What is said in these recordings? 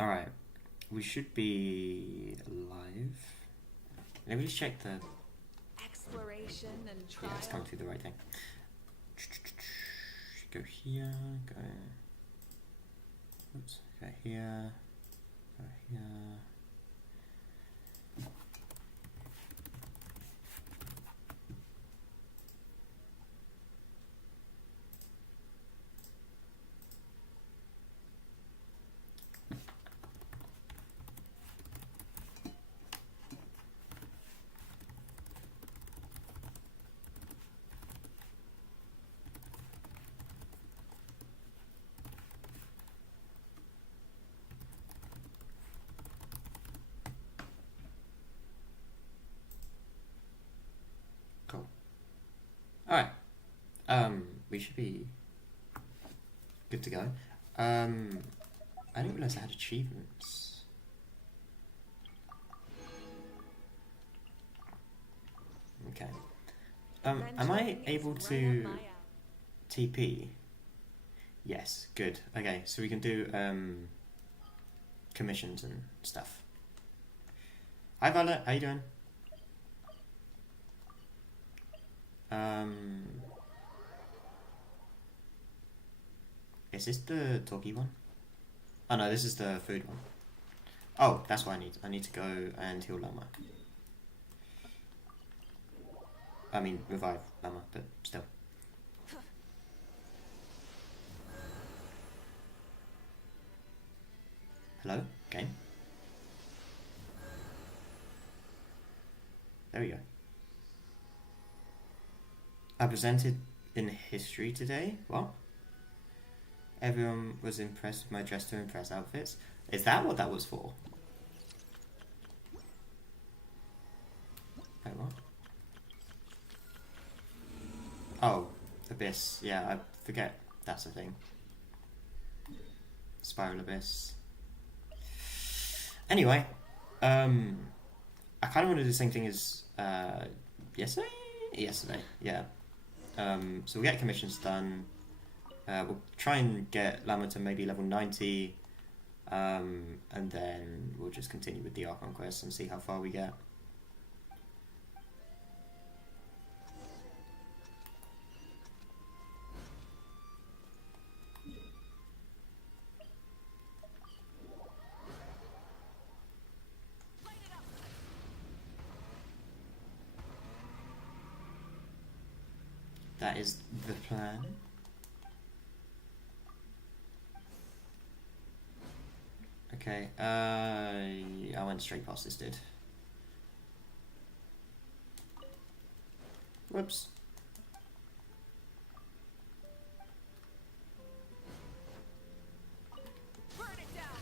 Alright, we should be live. Let me just check the... Exploration and trial. Yeah, it's going through the right thing. Go here, go... Oops, go here, go here... Cool. Alright. We should be good to go. I didn't realize I had achievements. Okay. Am I able to TP? Yes, good. Okay, so we can do commissions and stuff. Hi Violet, how you doing? Is this the talkie one? Oh no, this is the food one. Oh, that's what I need. I need to go and heal Llama. I mean, revive Llama, but still. Hello? Game? There we go. I presented in history today. What? Everyone was impressed with my dress to impress outfits. Is that what that was for? Wait, what? Oh, Abyss. Yeah, I forget that's a thing. Spiral Abyss. Anyway, I kind of want to do the same thing as yesterday? Yesterday, yeah. So we'll get commissions done. We'll try and get Llama to maybe level 90, and then we'll just continue with the Archon quest and see how far we get. That is the plan. Okay, I went straight past this dude. Whoops. Burn it down.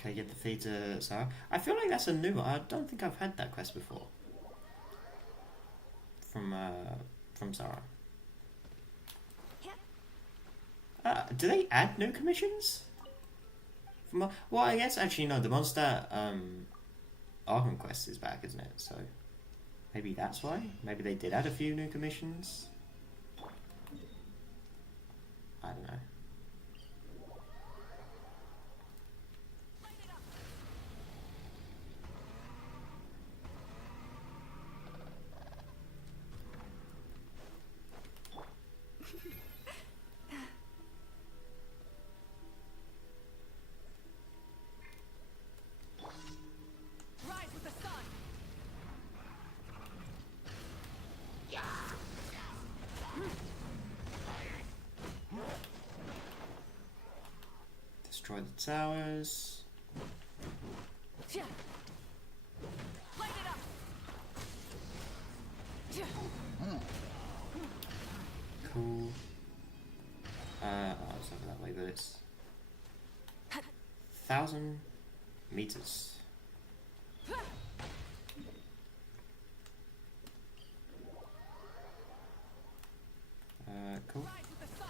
Okay, get the feed to Sarah. I feel like that's a new one. I don't think I've had that quest before. From Sarah. Do they add new commissions? Well, I guess actually no. The monster Archon quest is back, isn't it? So maybe that's why. Maybe they did add a few new commissions. I don't know. Rise with the sun. Destroy the towers. Light it up. Cool. It's over that way, but it's 1,000 meters. cool. Rise with the sun.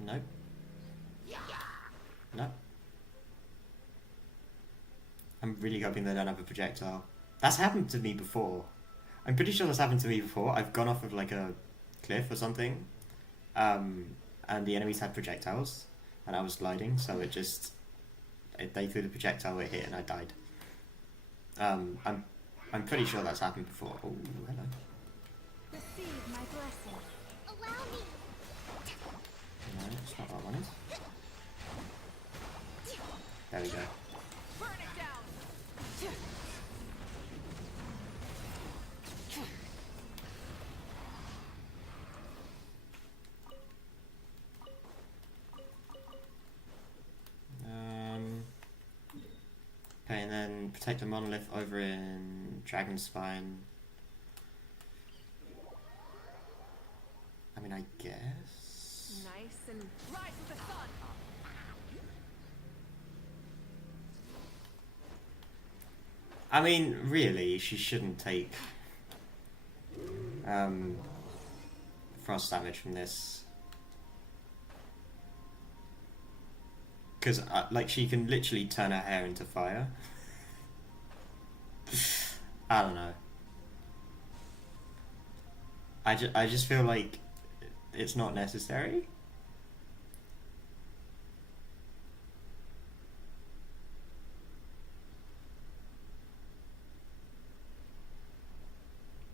Nope. Nope. I'm really hoping they don't have a projectile. That's happened to me before. I'm pretty sure that's happened to me before. I've gone off of like a cliff or something, and the enemies had projectiles, and I was gliding, so they threw the projectile, it hit, and I died. I'm pretty sure that's happened before. Oh, hello. Receive my blessing. Allow me. No, that's not what I wanted. There we go. Burn it down. Okay, and then protect the monolith over in Dragon Spine. I mean, I guess. Nice and rise with the sun. I mean, really, she shouldn't take frost damage from this. Because, like, she can literally turn her hair into fire. I don't know. I just feel like it's not necessary.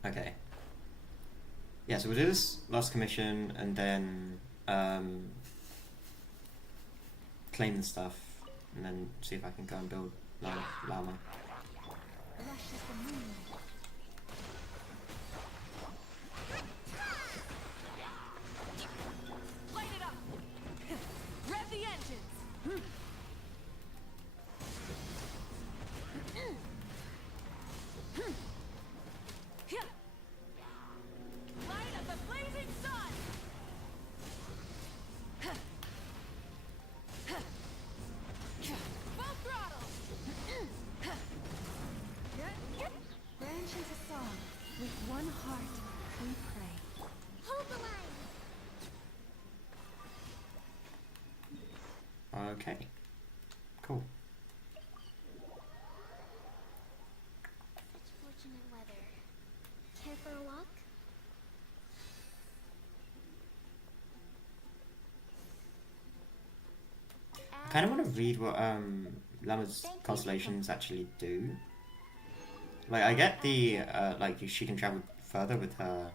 Okay. Yeah, so we'll do this last commission and then claim the stuff and then see if I can go and build llama. Lush as the moon. Light it up. Rev the engines. Light of the blazing sun. Full throttle. Branch into song. With one heart, we pray. Hold the line. Okay. Cool. Such fortunate weather. Care for a walk? I kind of want to read what Llama's constellations actually do. Like, I get the like she can travel further with her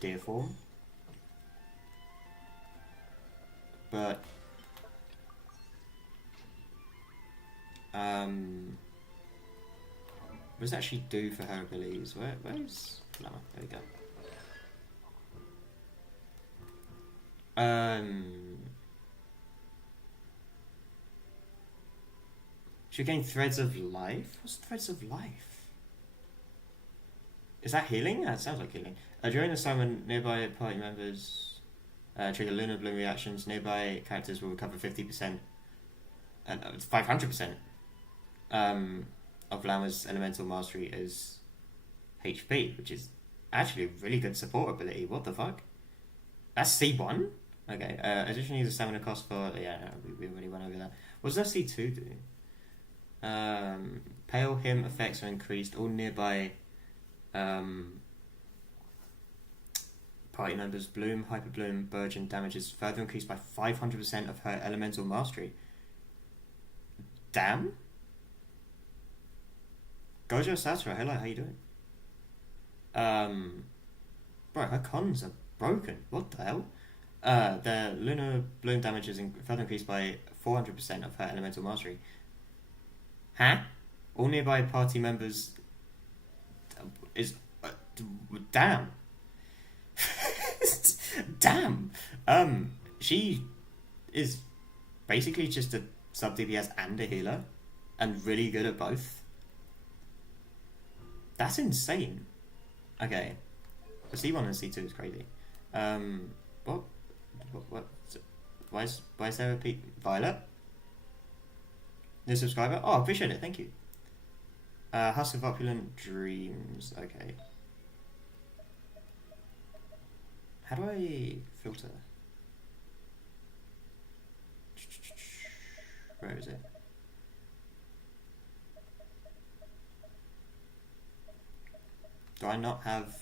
deer form, but what does it actually do for her abilities? Where's Llama? There we go. She gained Threads of Life? What's Threads of Life? Is that healing? That sounds like healing. During the summon, nearby party members trigger Lunar Bloom reactions. Nearby characters will recover 50% and 500% of Llama's elemental mastery as HP, which is actually a really good support ability. What the fuck? That's C1? Okay. Additionally, the stamina cost for... Yeah, no, we already went over that. What does that C2 do? Pale Him effects are increased. All nearby party members Bloom, Hyper Bloom, Burgeon damage is further increased by 500% of her elemental mastery. Damn. Gojo Satura, hello, how you doing? Bro, her cons are broken. What the hell? The Lunar Bloom damage is further increased by 400% of her elemental mastery. Huh? All nearby party members is damn. Damn. She is basically just a sub DPS and a healer, and really good at both. That's insane. Okay, the C1 and C2 is crazy. What? Why is there a Violet? New subscriber? Oh, appreciate it, thank you. House of Opulent Dreams, okay. How do I filter? Where is it? Do I not have...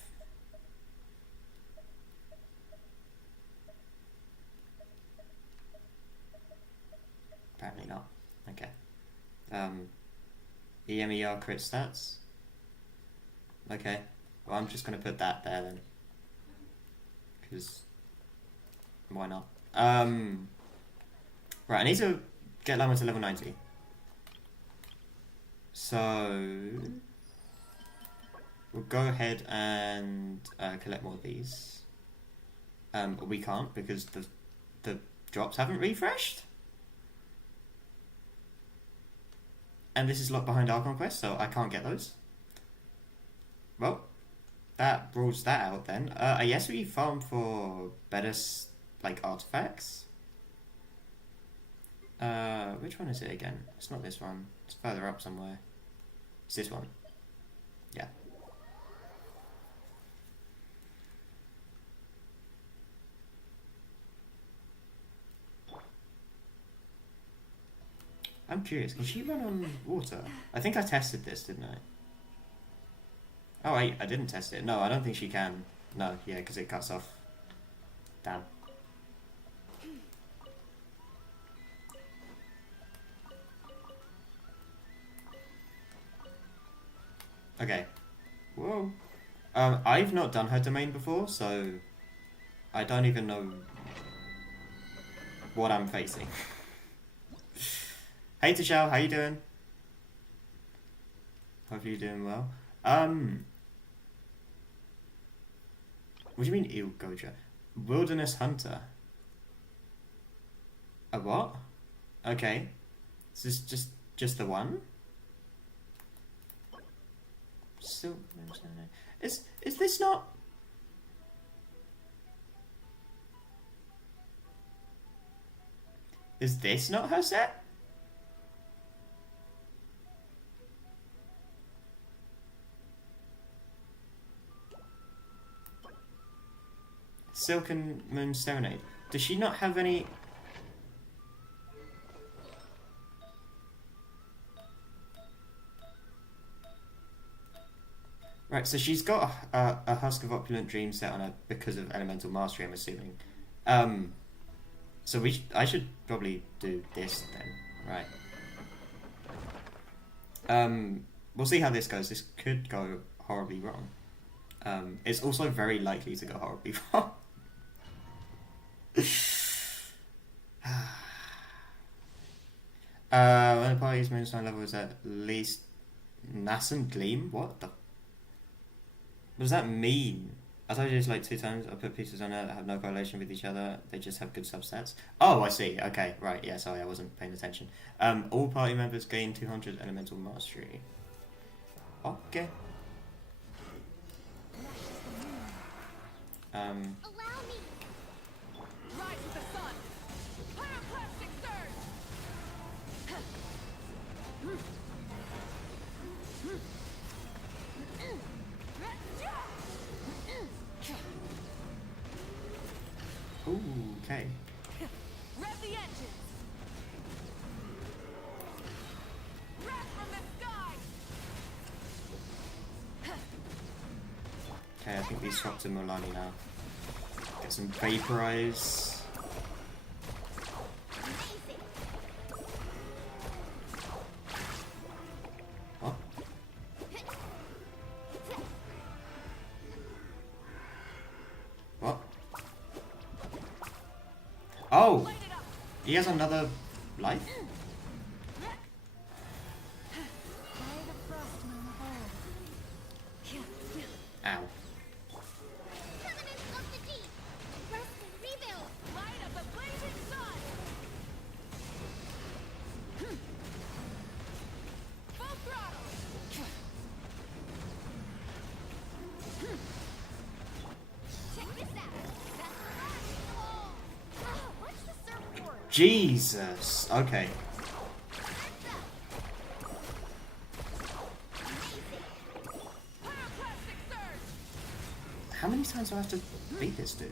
Apparently not. Okay. EMER crit stats? Okay. Well, I'm just going to put that there then. Because... why not? Right, I need to get Llama to level 90. So... we'll go ahead and collect more of these. We can't because the drops haven't refreshed. And this is locked behind Archon quest, so I can't get those. Well, that rules that out then. I guess we farm for better, like, artifacts. Which one is it again? It's not this one. It's further up somewhere. It's this one. Yeah. I'm curious, can she run on water? I think I tested this, didn't I? Oh, I didn't test it. No, I don't think she can. No, yeah, because it cuts off. Damn. Okay. Whoa. I've not done her domain before, so I don't even know what I'm facing. Hey Tashal, how you doing? Hope you're doing well. What do you mean, ew, Goja? Wilderness Hunter. A what? Okay. Is this just the one? Still, is this not? Is this not her set? Silken Moon Serenade. Does she not have any... Right, so she's got a Husk of Opulent Dream set on her because of Elemental Mastery, I'm assuming. So I should probably do this then, right. We'll see how this goes. This could go horribly wrong. It's also very likely to go horribly wrong. When the party's moonstone level is at least nascent gleam? What does that mean? I told you this like 2 times. I put pieces on there that have no correlation with each other. They just have good substats. Oh, I see. Okay, right. Yeah, sorry, I wasn't paying attention. All party members gain 200 elemental mastery. Okay. Allow me. Rise with the sun. Pyroclastic surge. Ooh, okay. Rev the engines. Wrath from the sky. Okay, I think we swapped to Molani now. Get some Vaporize. What? What? Oh! He has another life? Ow. Covenant of the deep. Rest and rebuild. Light of the blazing sun. Full throttle. Check this out. That's the last wall. Watch the surfboard. Jesus. Okay. Pyroclastic surge. How many times do I have to beat this dude?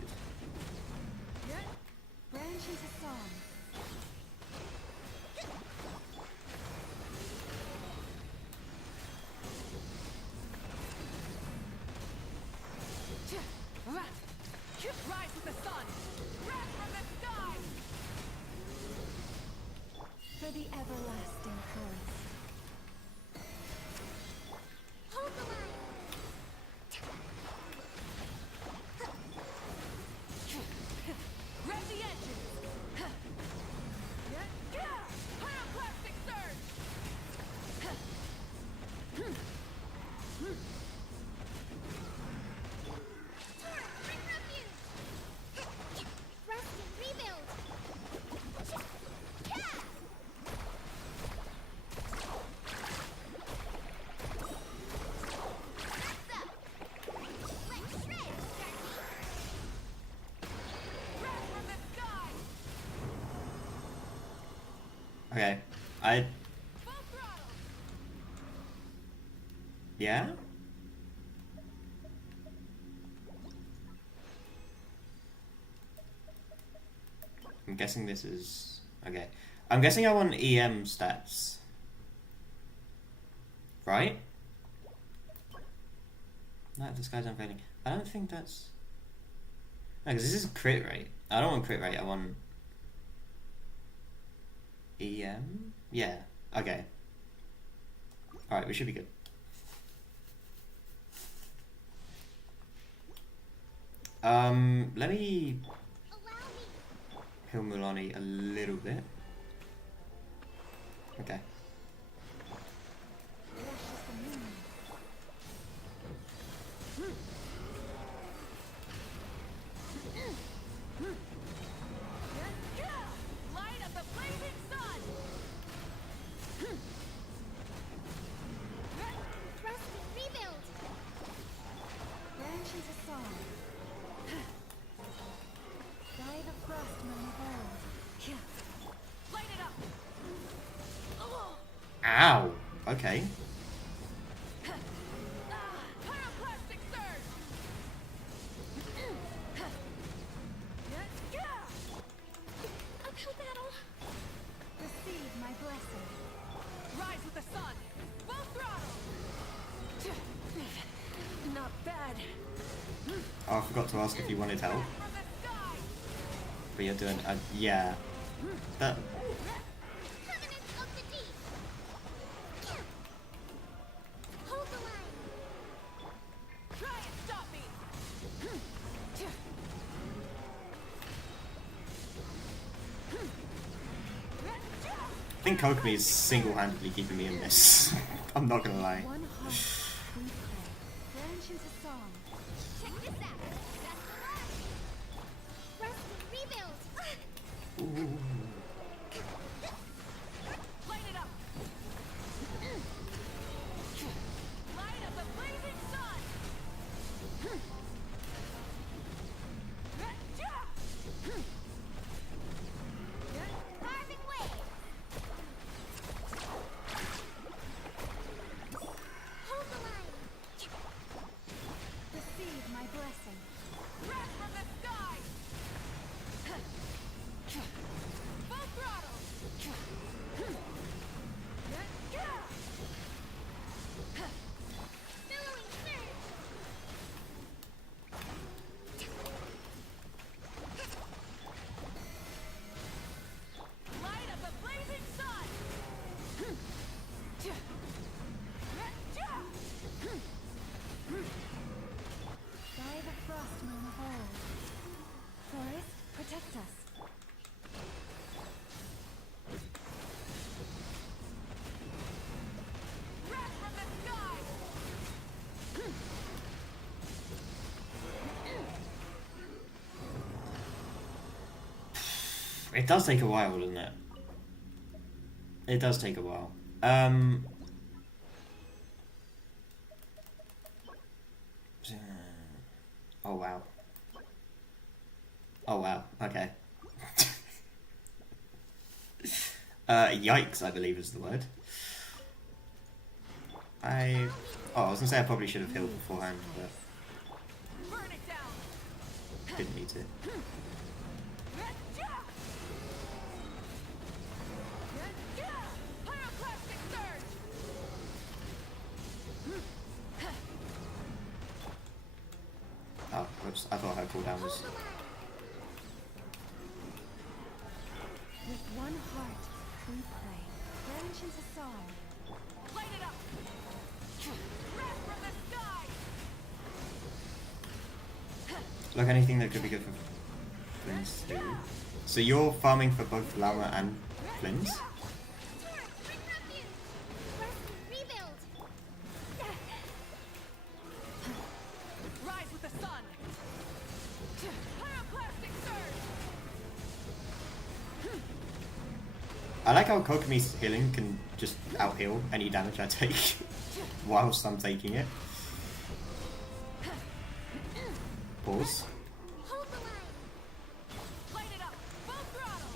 Okay. I... Full throttle. Yeah? I'm guessing this is... Okay. I'm guessing I want EM stats. Right? No, this guy's unfailing. I don't think that's... No, because this is crit rate. I don't want crit rate, I want... EM? Yeah. Okay. Alright, we should be good. Let me Allow me. heal Mulani a little bit. Okay. Luscious dominion. Light of the blazing sun. Thrust rebuild. Branch into song. Guide the frost moon of old. Light it up. Ow! Okay. Pyroclastic surge. Uphill battle. Receive my blessing. Rise with the sun. Full throttle. Not bad. Oh, I forgot to ask if you wanted help. From the sky. But you're doing... yeah. That... Covenant of the deep. Hold the line. Try and stop me. I think Kokomi is single-handedly keeping me in this. I'm not gonna lie. One heart we pray. Branch into song. Check this out. That's the line. Thrust rebuild. Ooh. Light it up. Light of the blazing sun. Carving wave. Hold the line. Receive my blessing. Wrath from the sky. Full throttle. Billowing surge. Light of the blazing sun. Guide the frost moon of old. Forest, protect us. Wrath from the sky. It does take a while, doesn't it? It does take a while. Oh wow. Oh wow. Okay. Yikes, I believe is the word. I was gonna say I probably should have healed beforehand, but Burn it down. didn't need to. Pyroclastic surge. Oh, whoops, I thought her cooldown was... With one heart we pray. Branch into song. Light it up. Wrath from the sky. Look, anything that could be good for Flynn's too. So you're farming for both Llama and Flynn's? Torrent, bring refuge. Thrust rebuild. Rise with the sun. Pyroclastic surge. I like how Kokomi's healing can just out-heal any damage I take whilst I'm taking it. Pause. Hold the line. Light it up. Full throttle.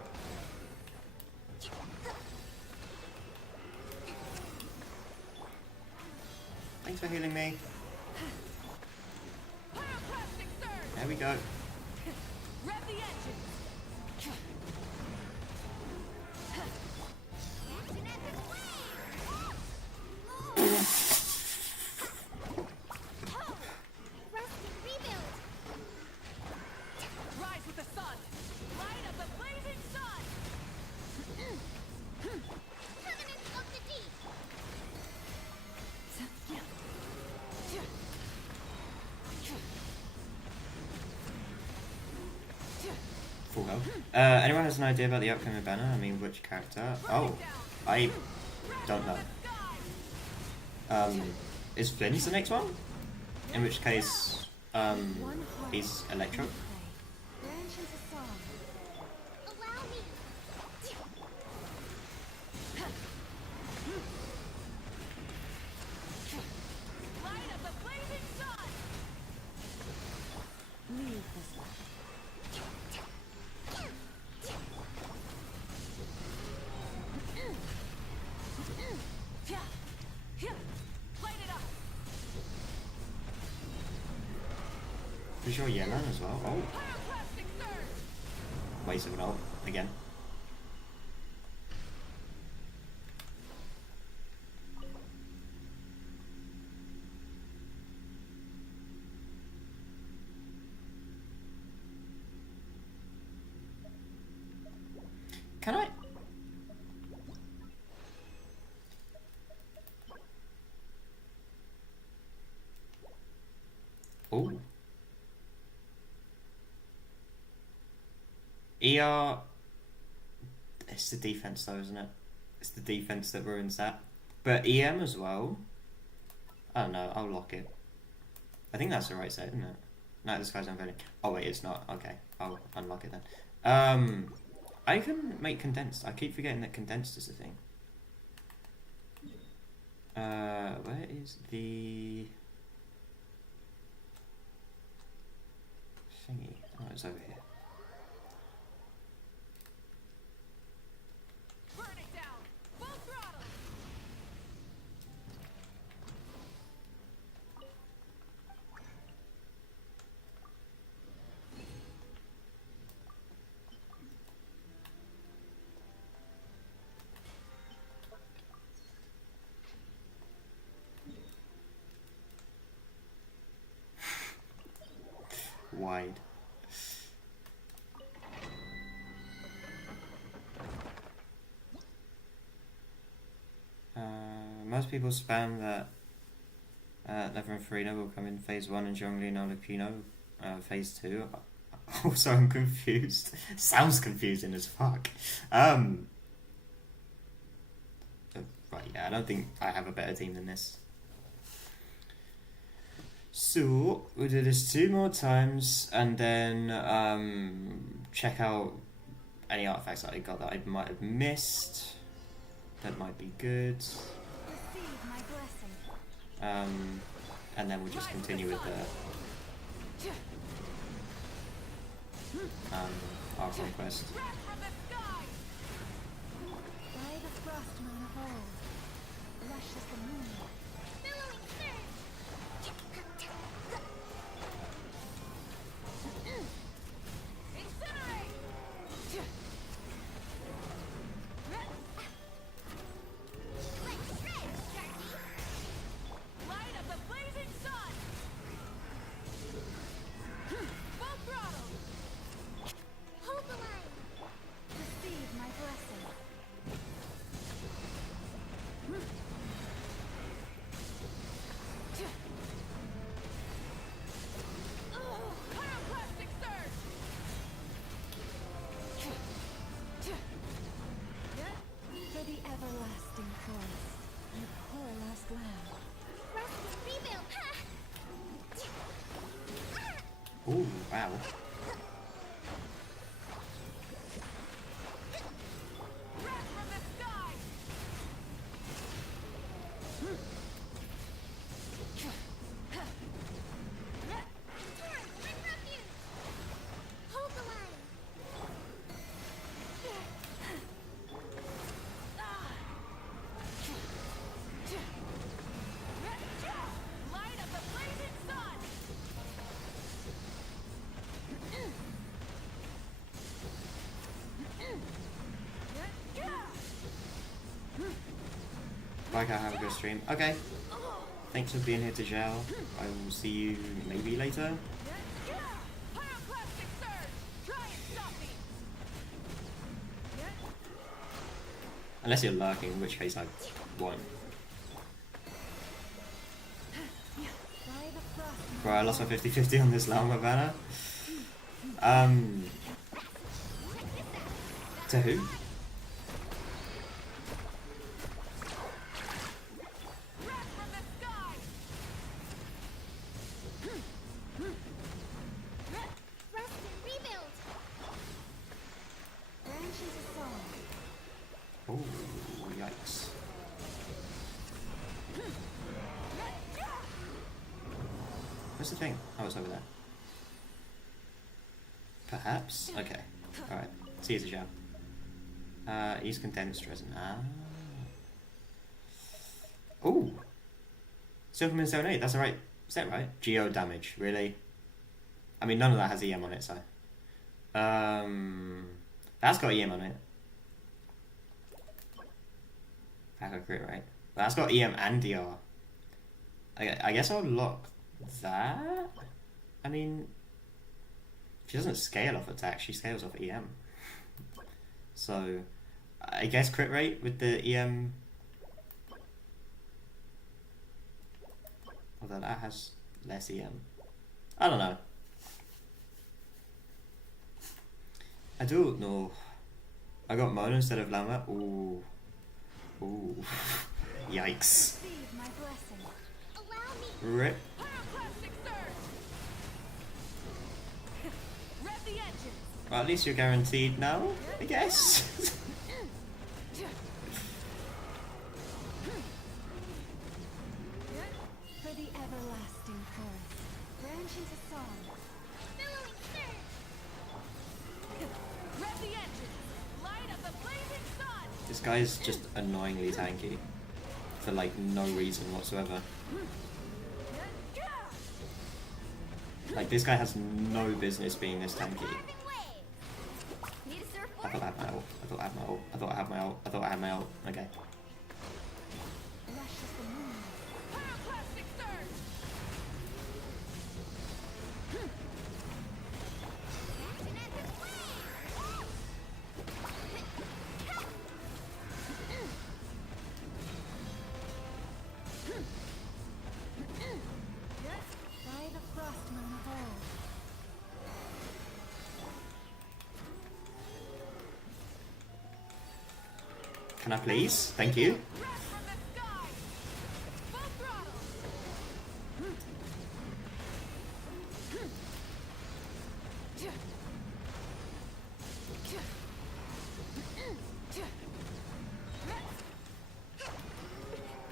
go. Thanks for healing me. There we go. Rev the engine. Action at the Rest and rebuild. Rise with the sun. Light of the blazing sun. Covenant of the deep. Full health. Anyone has an idea about the upcoming banner? I mean, which character? Oh, I don't know. Is Flynn's the next one? In which case, he's Electro. Genshin's a song. Allow me. Light of the blazing sun. Leave this one. Light it up. Pretty sure Yelan as well. Oh, Pyroclastic surge. waste of an ult again. Can I? Oh. ER. It's the defense though, isn't it? It's the defense that ruins that. But EM as well. I don't know. I'll lock it. I think that's the right set, isn't it? No, this guy's unveiling. Oh wait, it's not. Okay, I'll unlock it then. I can make condensed. I keep forgetting that condensed is a thing. Where is the thingy? Oh, it's over here. Burn it down. Full throttle. Wide. Most people spam that Never and Farina will come in phase 1 and Zhongli no Lupino phase 2. Also, I'm confused. Sounds confusing as fuck. Right, yeah, I don't think I have a better team than this. So, we'll do this 2 more times and then check out any artifacts that I got that I might have missed. That might be good. Receive my blessing. And then we'll just continue with the Archon quest. Breath from the sky. By the frostmourne of old, lush as the moon. Billowing surge. Incinerate. Like shreds, Darky. Light of the blazing sun. Full throttle. Hold the line. Receive my blessing. Pyroclastic surge. For the everlasting forest, you poor last lamb. Rest and rebuild. Ooh, wow. Breath from the sky. Torrent, bring refuge. Hold the line. Psycho, have a good stream. Okay. Thanks for being here to Zhao. I will see you maybe later. Unless you're lurking, in which case I won't. Bro, I lost my 50-50 on this Llama banner. To who? Oh, yikes. What's the thing? Oh, it's over there. Perhaps? Okay. Alright. See you, Zhao. He's condensed resin. Ah. Oh! Superman 78, that's alright. Is that right? Geo damage, really? I mean, none of that has EM on it, so. That's got EM on it. That got crit, right? But that's got EM and DR. I guess I'll lock that? I mean, she doesn't scale off attack, she scales off EM. So, I guess crit rate with the EM. Although that has less EM. I don't know. I don't know. I got Mona instead of Llama. Ooh. Ooh. Yikes. Rip. Well, at least you're guaranteed now, I guess. For the everlasting forest, branch into song. Billowing surge! Rev the engine! Light up the blazing sun! This guy's just annoyingly tanky. For like no reason whatsoever. Like this guy has no business being this tanky. Need a I thought I had my ult. I thought I had my ult. I thought I had my ult. I thought I had my ult. Okay. Lush as the moonlight. Pyroclastic surge! By the frost moon of old. Can I please? Thank you. Rest from the sky! Full throttle!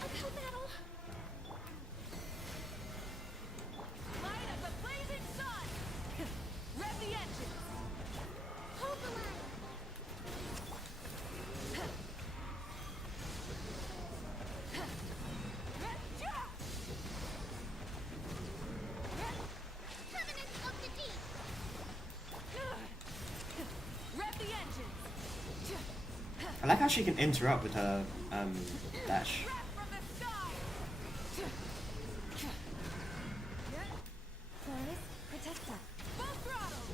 Uphill battle! Light up the blazing sun! Rev the engine! Hold the line! Covenant of the deep! Rev the engine! I like how she can interrupt with her dash. Rest from the sky! Forest protector. Full throttle!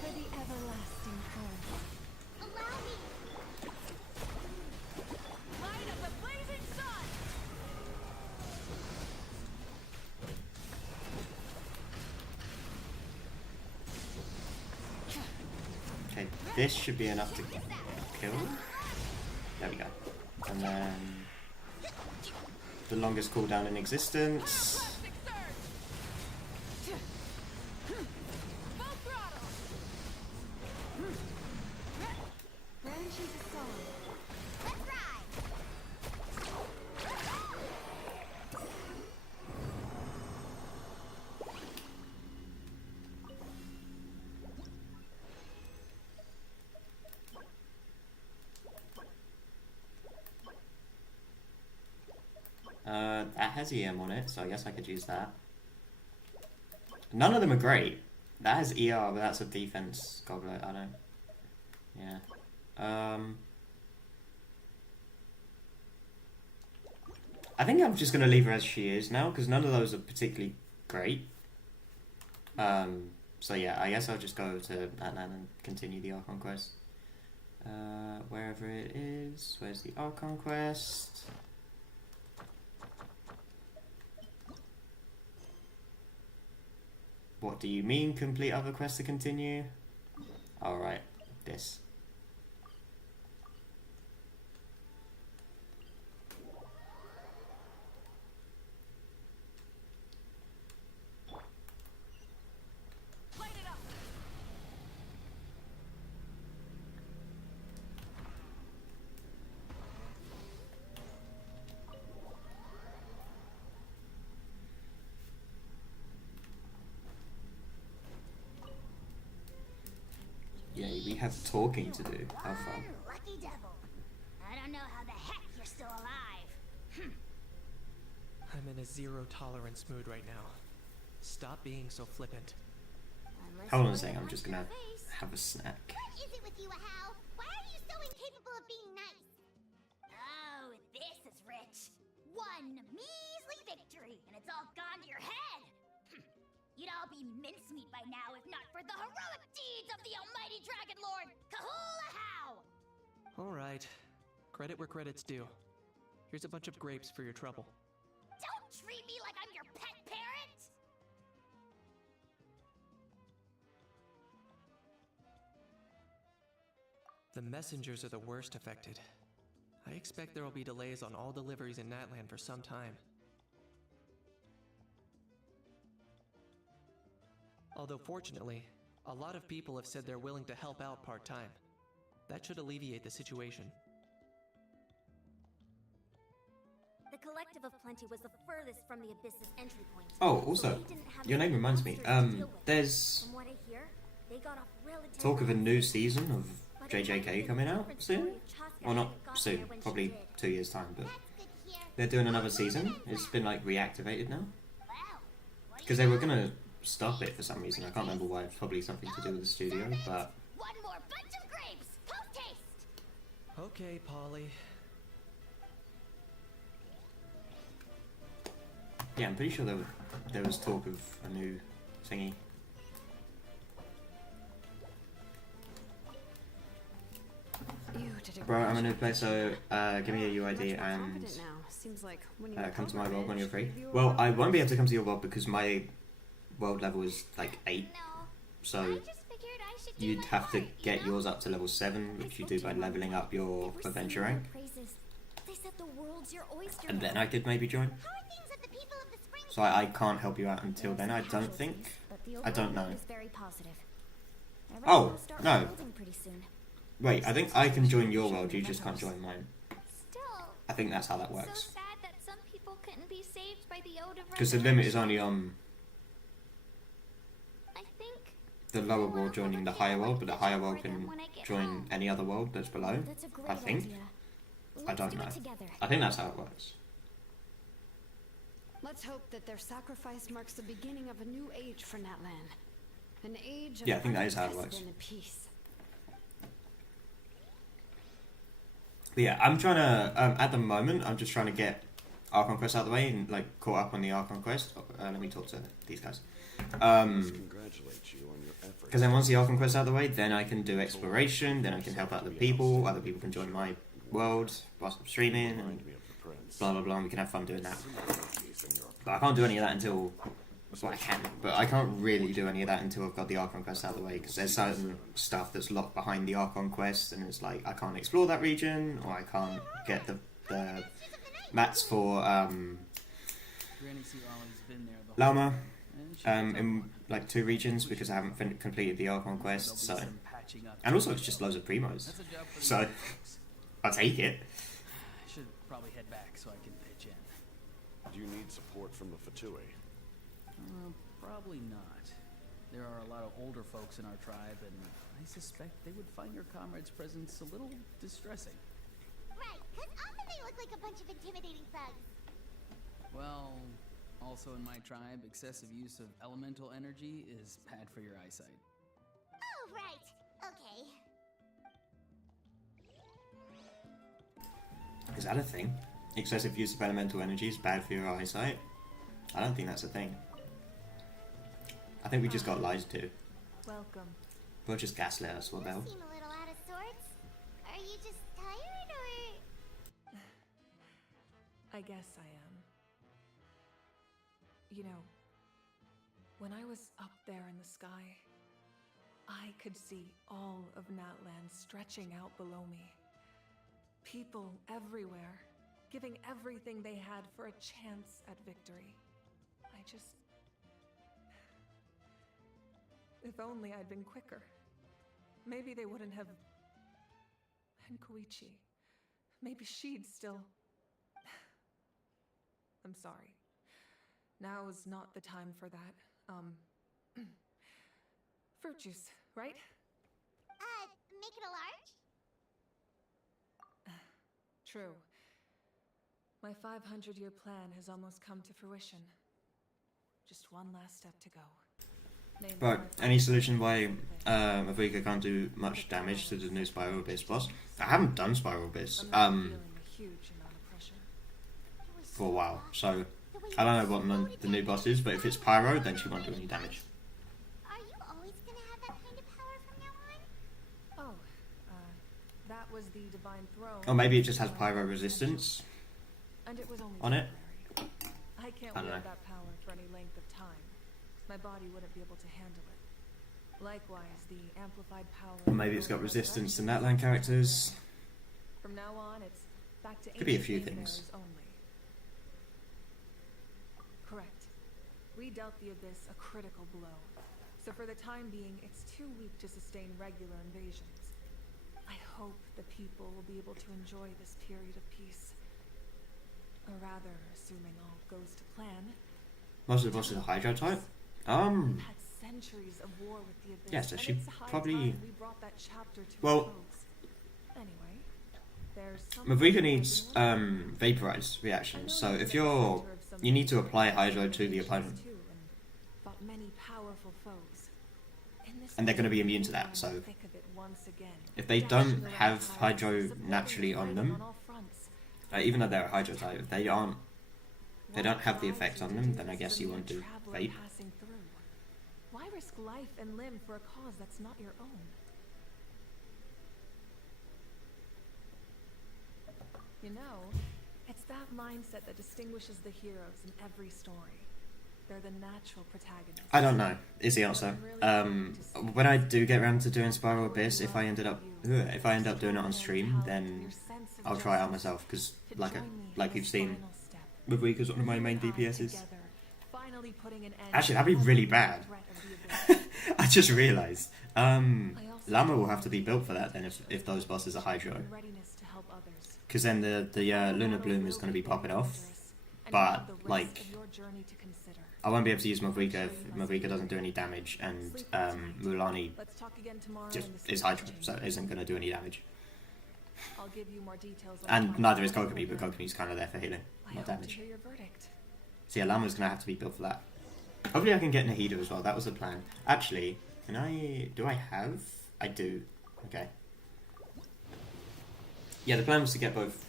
For the everlasting forest. Allow me! Light up the blazing sun! Okay, this should be enough to kill. There we go. And then the longest cooldown in existence. Pyroclastic surge! Full throttle! Branch into song. Let's ride! That has EM on it, so I guess I could use that. None of them are great. That has ER, but that's a defense goblet. I don't. Yeah. I think I'm just gonna leave her as she is now because none of those are particularly great. So yeah, I guess I'll just go to Natlan and continue the Archon quest. Wherever it is. Where's the Archon quest? What do you mean, complete other quests to continue? Alright, this. Yeah, we have talking to do. How fun. Lucky devil. I don't know how the heck you're still alive. I'm in a zero tolerance mood right now. Stop being so flippant. Hold on a second, I'm just gonna have a snack. What is it with you, Hal? Why are you so incapable of being nice? Oh, this is rich. One measly victory, and it's all gone to your head. You'd all be mincemeat by now if not for the heroic deeds of the almighty Dragon Lord, Kahula Hao! Alright. Credit where credit's due. Here's a bunch of grapes for your trouble. Don't treat me like I'm your pet parent! The messengers are the worst affected. I expect there will be delays on all deliveries in Natlan for some time. Although fortunately, a lot of people have said they're willing to help out part-time. That should alleviate the situation. The Collective of Plenty was the furthest from the Abyss's entry point. Oh, also, So they didn't have your name any reminds me. monsters to deal with. There's From what I hear, they got off relatively talk of a new unscathed. season of But it might be JJK a coming out different soon. story if Chaska Or not hadn't gotten soon, there when she probably did. 2 years' time, but That's good to hear. they're doing another season. It's been like reactivated now. Well, what do Because you they were know? gonna stop it for some reason. I can't remember why. It's probably something to do with the studio, but One more bunch of grapes! Post-haste! Okay, Polly. yeah, I'm pretty sure there was talk of a new thingy. Bro, I'm a new player, so give me a UID and come to my world when you're free. Well, I won't be able to come to your world because my world level is like 8, No, so I just figured I should do you'd my have to part, you get know? yours up to level 7, which you do by leveling up your adventure rank, They said the world's your oyster. and then I could maybe join. How are things at the people of the spring? So I can't help you out until then, I don't think. I don't know. Oh, no. Wait, I think I can join your world, you just can't join mine. Still, I think that's how that so works. sad that some people couldn't be saved by the ode of Because the limit is only on I think the lower world joining the higher world, but the higher world can join any other world that's below. That's a great I think. idea. I don't do know. it together. I think that's how it works. Let's hope that their sacrifice marks the beginning of a new age for Natlan. An age of Yeah, I think that is how it works. unprecedented peace. But yeah, I'm trying to, at the moment, I'm just trying to get Archon Quest out of the way and like caught up on the Archon Quest. Let me talk to these guys. Congratulate you on your efforts. Because then once the Archon Quest out of the way, then I can do exploration, then I can help out other people can join my world whilst I'm streaming, and Remind me of the prince. blah blah blah, and we can have fun doing that. Similarities in your But I can't do any of that until, well I can, but I can't really do any of that until I've got the Archon Quest out of the way, because there's certain stuff that's locked behind the Archon Quest, and it's like, I can't explore that region, or I can't get the mats for, Granny C. Ollie's been there the whole Llama, and she in like 2 regions, because I haven't completed the Archon Quest, there'll be so, some patching up. and also it's just loads of primos, That's a job for the so, other folks. I'll take it. I should probably head back so I can pitch in. Do you need support from the Fatui? Probably not. There are a lot of older folks in our tribe, and I suspect they would find your comrade's presence a little distressing. Right, because often they look like a bunch of intimidating thugs. Well, Also in my tribe, excessive use of elemental energy is bad for your eyesight. Oh, right. Okay. Is that a thing? Excessive use of elemental energy is bad for your eyesight? I don't think that's a thing. I think we just got lied to. Welcome. We'll just gaslit us, what the hell? You seem a little out of sorts. Are you just tired, or...? I guess I am. You know, when I was up there in the sky, I could see all of Natlan stretching out below me. People everywhere, giving everything they had for a chance at victory. I just... If only I'd been quicker. Maybe they wouldn't have... And Koichi. Maybe she'd still... I'm sorry. Now is not the time for that. Fruit juice, right? Make it a large? True. My 500-year plan has almost come to fruition. Just one last step to go. Name Right, my any solution why Mavuka can't do much damage to the new Spiral Abyss boss? I haven't done Spiral Abyss feeling a huge amount of pressure. for a while, so I don't know what the new boss is, but if it's Pyro, then she won't do any damage. Are you always gonna have that kind of power from now on? Oh, that was the Divine Throne. Or maybe it just has Pyro resistance And it was only on it. temporary. I can't I don't wield know. that power for any length of time. My body wouldn't be able to handle it. Likewise, the amplified power... Or maybe it's got resistance to Natlan characters. From now on, it's back to Could be a ancient few Flame things. Bearers only. Correct. We dealt the Abyss a critical blow. So for the time being, it's too weak to sustain regular invasions. I hope the people will be able to enjoy this period of peace. Or rather, assuming all goes to plan. Most of the bosses are Hydro type. We've had centuries of war with the Abyss. Yeah, so and she it's high probably... time we brought that chapter to a Well, close. Anyway, there's something Mavuka I've needs been working Vaporize reactions, so if you're... You need to apply Hydro to the opponent. Fought many powerful foes. And they're going to be immune to that, so... If they don't have Hydro naturally on them, even though they're a Hydro type, if they don't have the effect on them, then I guess you want to Vape. Why risk life and limb for a cause that's not your own? You know, it's that mindset that distinguishes the heroes in every story. They're the natural protagonists. I don't know, is the answer. When I do get around to doing Spiral Abyss, if I end up doing it on stream, then I'll try it out myself, because like you've seen, Mavuka's one of my main DPSs. Actually, that'd be really bad. I just realised. Llama will have to be built for that then, if those bosses are Hydro. Because then the Lunar Bloom is going to be popping off. But, like, I won't be able to use Mavuka if Mavuka doesn't do any damage, and Mulanni just is Hydro, so it isn't going to do any damage. And neither is Kokomi, but Kokomi's kind of there for healing, not damage. So yeah, Llama's going to have to be built for that. Hopefully I can get Nahida as well, that was the plan. Actually, do I have? I do. Okay. Yeah, the plan was to get both,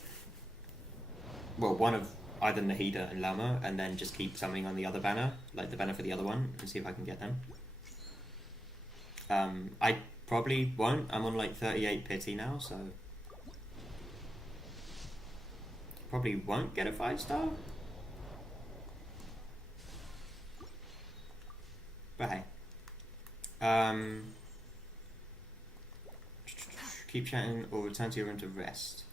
well, one of either Nahida and Llama, and then just keep something on the other banner, like the banner for the other one, and see if I can get them. I probably won't, I'm on like 38 pity now, so... Probably won't get a 5-star. But hey. Keep chatting or return to your room to rest.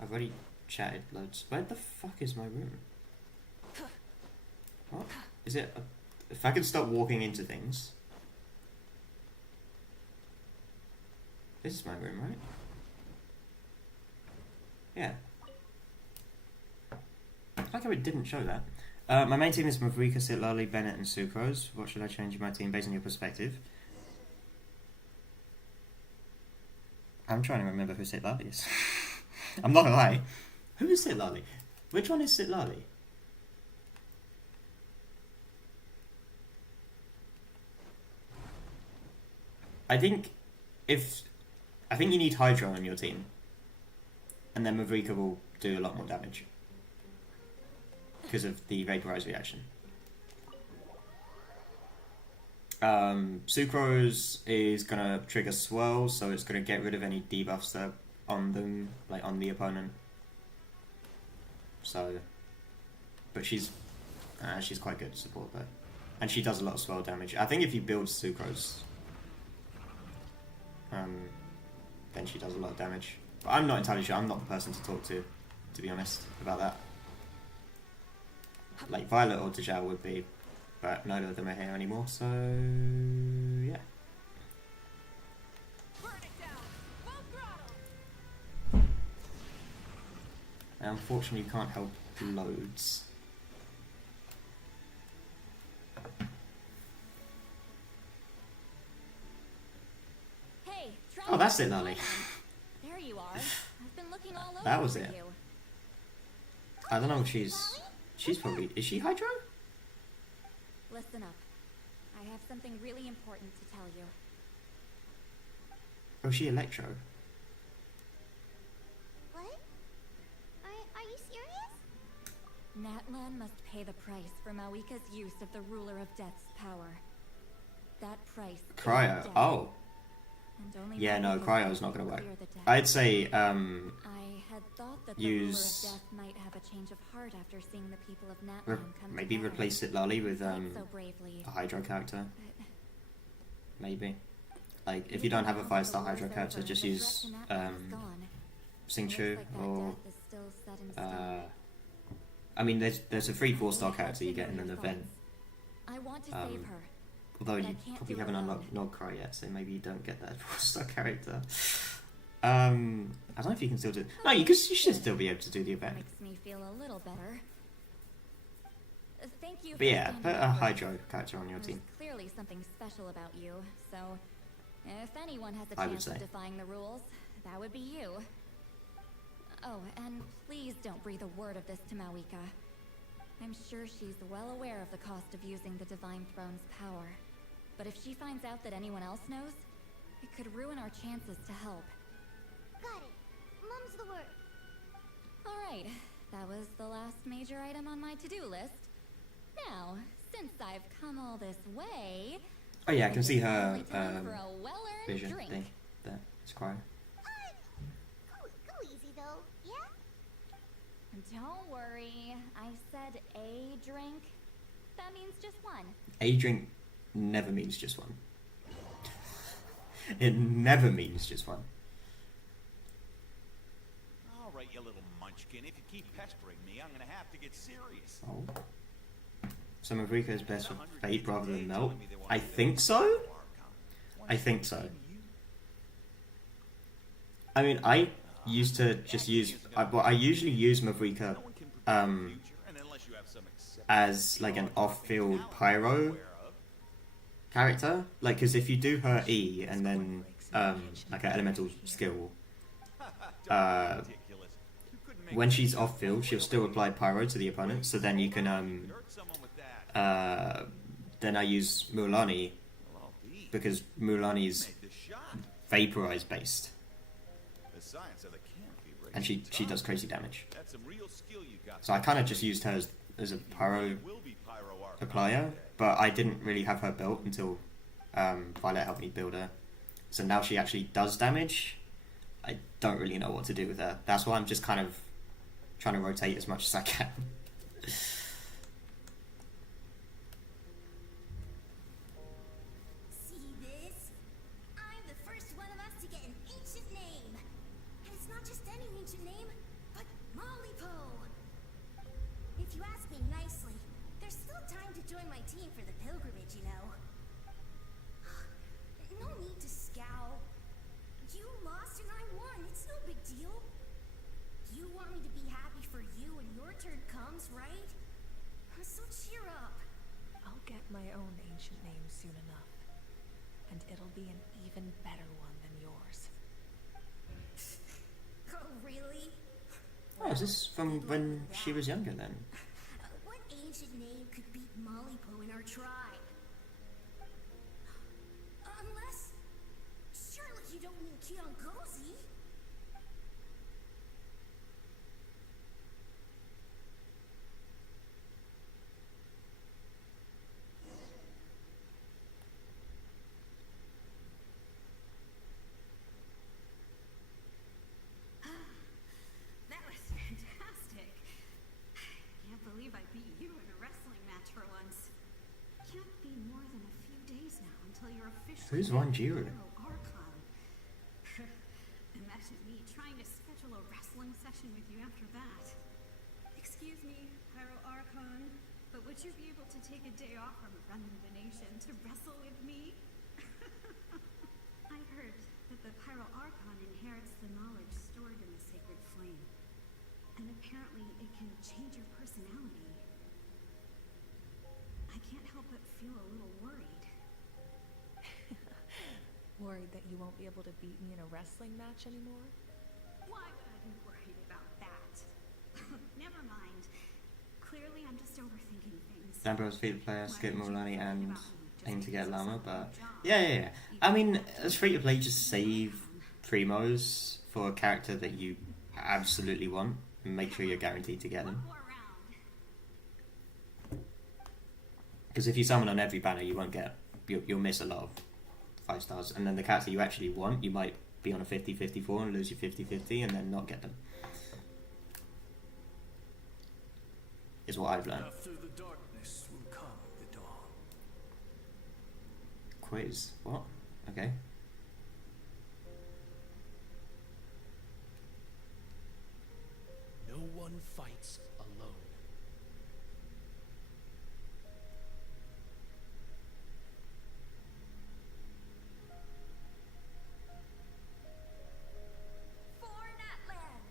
I've already chatted loads. Where the fuck is my room? What? Is it... if I could stop walking into things... This is my room, right? Yeah. I like how it didn't show that. My main team is Mavrika, Sitlali, Bennett and Sucrose. What should I change in my team based on your perspective? I'm trying to remember who Sitlali is. I'm not gonna lie. Who is Sitlali? Which one is Sitlali? I think you need Hydra on your team, and then Mavrika will do a lot more damage because of the Vaporize reaction. Sucrose is gonna trigger Swirl, so it's gonna get rid of any debuffs that are on them, like on the opponent. So, but she's quite good to support though, and she does a lot of Swirl damage. I think if you build Sucrose, then she does a lot of damage. But I'm not entirely sure. I'm not the person to talk to be honest, about that. Like Violet or Dejal would be, but neither of them are here anymore, so yeah. Unfortunately, you can't help loads. Hey, Oh, that's it, Lolly. There you are. I've been looking all over That was for it. you. I don't know if she's probably, is she Hydro? Listen up. I have something really important to tell you. Or is she Electro? What? Are you serious? Natlan must pay the price for Mawika's use of the Ruler of Death's power. That price is Cryo. death. Oh. And only Yeah, no, Mawika Cryo's can not gonna work. clear the death. I'd say, I had thought that the use- Ruler of Death might have a change of heart after seeing the people of Natlan come maybe together. replace it, Lolly, with So bravely. a Hydro character. But Maybe. Like, if you don't have a 5-star Hydro character, just use Xingqiu or I mean, there's a free 4-star character you get in an event. I want to save her. Although But I you can't probably do haven't it unlocked Nogcry yet, so maybe you don't get that 4-star character. I don't know if you can still do. No, you should still be able to do the event. Makes me feel a little better. Thank you. But for yeah, standing put up a for us. Hydro character on your There's team. clearly something special about you, so if anyone has a I would chance of say. defying the rules, that would be you. Oh, and please don't breathe a word of this to Mawika. I'm sure she's well aware of the cost of using the Divine Throne's power. But if she finds out that anyone else knows, it could ruin our chances to help. Got it. Mum's the word. Alright, that was the last major item on my to-do list. Now, since I've come all this way... Oh yeah, I can think see it's her finally time for a well-earned vision drink. thing. There, it's Cryo. Go easy though, yeah? Don't worry, I said a drink. That means just one. A drink never means just one. It never means just one. All right, you little munchkin. If you keep pestering me, I'm gonna have to get serious. Oh. So Mavrika is best for Fate rather than Melt? I think so? I think so. I mean, I used to just use... I usually use Mavrika as like an off-field pyro character. Like, because if you do her E and then like an elemental skill, when she's off-field, she'll still apply pyro to the opponent. So then you can then I use Mulan because Mulan's vaporize based, and she does crazy damage. So I kind of just used her as a pyro applier, but I didn't really have her built until Violet helped me build her. So now she actually does damage. I don't really know what to do with her. That's why I'm just kind of trying to rotate as much as I can. See this? I'm the first one of us to get an ancient name. And it's not just any ancient name, but Mollypo. If you ask me nicely, there's still time to join my team for the pilgrimage, you know. No need to scowl. You lost and I won. It's no big deal. You want me to be happy for you when your turn comes, right? So cheer up. I'll get my own ancient name soon enough. And it'll be an even better one than yours. Oh, really? Oh, is this from when she was younger then? What ancient name could beat Mollypo in our tribe? Unless Who's Wanjiru? Archon. Imagine me trying to schedule a wrestling session with you after that. Excuse me, Pyro Archon, but would you be able to take a day off from running the nation to wrestle with me? I heard that the Pyro Archon inherits the knowledge stored in the sacred flame. And apparently it can change your personality. I can't help but feel a little worried. Worried that you won't be able to beat me in a wrestling match anymore? Why would I be worried about that? Never mind. Clearly I'm just overthinking things. Danbro's free to play, skip Mulani and aim to get Llama, but yeah. I mean, as free to play, just save primos for a character that you absolutely want and make sure you're guaranteed to get them. Because if you summon on every banner, you won't get, you'll miss a lot of 5 stars, and then the character you actually want, you might be on a 50-54 and lose your 50-50 and then not get them. Is what I've learned. After the darkness will come the dawn. Quiz? What? Okay. No one fights alone. For Natlan!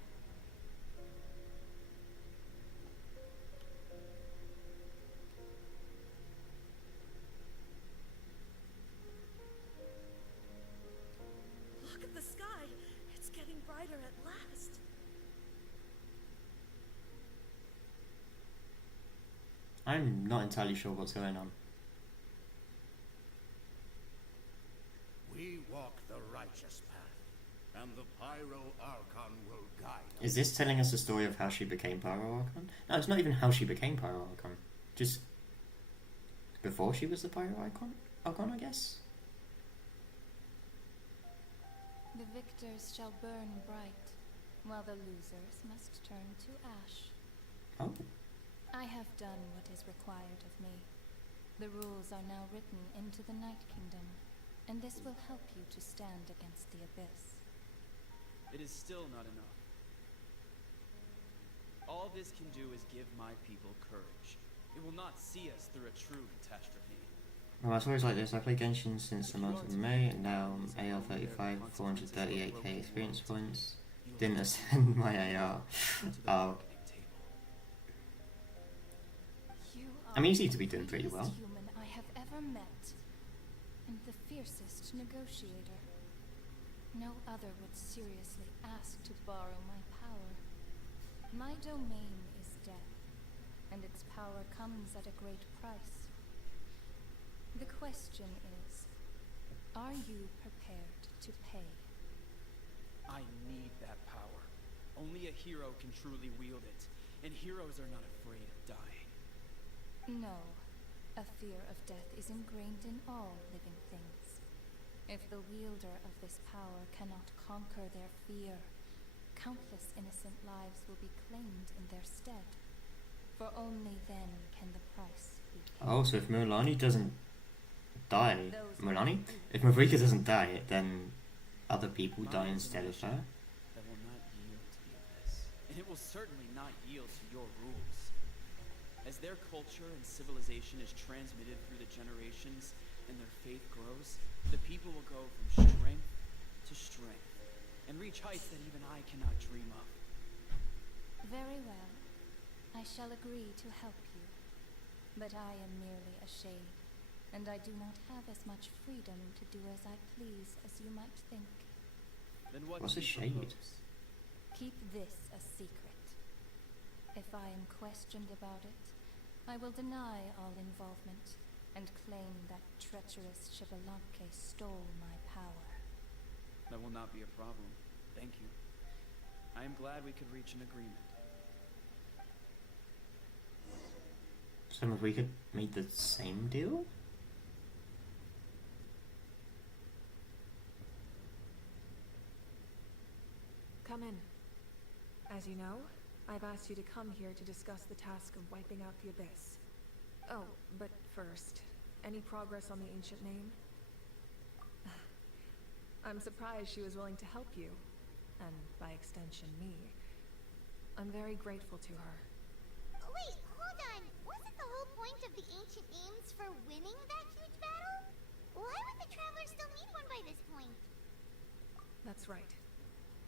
Look at the sky. It's getting brighter at last. I'm not entirely sure what's going on. We walk the righteous path, and the Pyro Archon will guide us. Is this telling us the story of how she became Pyro Archon? No, it's not even how she became Pyro Archon. Just before she was the Pyro Archon, I guess? The victors shall burn bright, while the losers must turn to ash. Oh. I have done what is required of me. The rules are now written into the Night Kingdom, and this will help you to stand against the Abyss. It is still not enough. All this can do is give my people courage. It will not see us through a true catastrophe. Well, it's always like this. I played Genshin since the month of May, and now I'm AR 35, 438k experience points. Didn't ascend my AR. Oh. I mean, you seem to be doing pretty well. Human I have ever met, and the fiercest negotiator. No other would seriously ask to borrow my power. My domain is death, and its power comes at a great price. The question is, are you prepared to pay? I need that power. Only a hero can truly wield it, and heroes are not afraid of dying. No. A fear of death is ingrained in all living things. If the wielder of this power cannot conquer their fear, countless innocent lives will be claimed in their stead. For only then can the price be paid. Oh, so if Mulani doesn't die... If Mavrika doesn't die, then other people die instead of her? That will not yield to the Abyss, and it will certainly not yield to your rules. As their culture and civilization is transmitted through the generations and their faith grows, the people will go from strength to strength and reach heights that even I cannot dream of. Very well. I shall agree to help you. But I am merely a shade, and I do not have as much freedom to do as I please as you might think. Then what What's do a you shade? propose? Keep this a secret. If I am questioned about it, I will deny all involvement and claim that treacherous Shivalanke stole my power. That will not be a problem. Thank you. I am glad we could reach an agreement. So Mavrika made the same deal? Come in. As you know, I've asked you to come here to discuss the task of wiping out the Abyss. Oh, but first, any progress on the ancient name? I'm surprised she was willing to help you, and by extension me. I'm very grateful to her. Wait, hold on. Wasn't the whole point of the ancient aims for winning that huge battle? Why would the Travelers still need one by this point? That's right.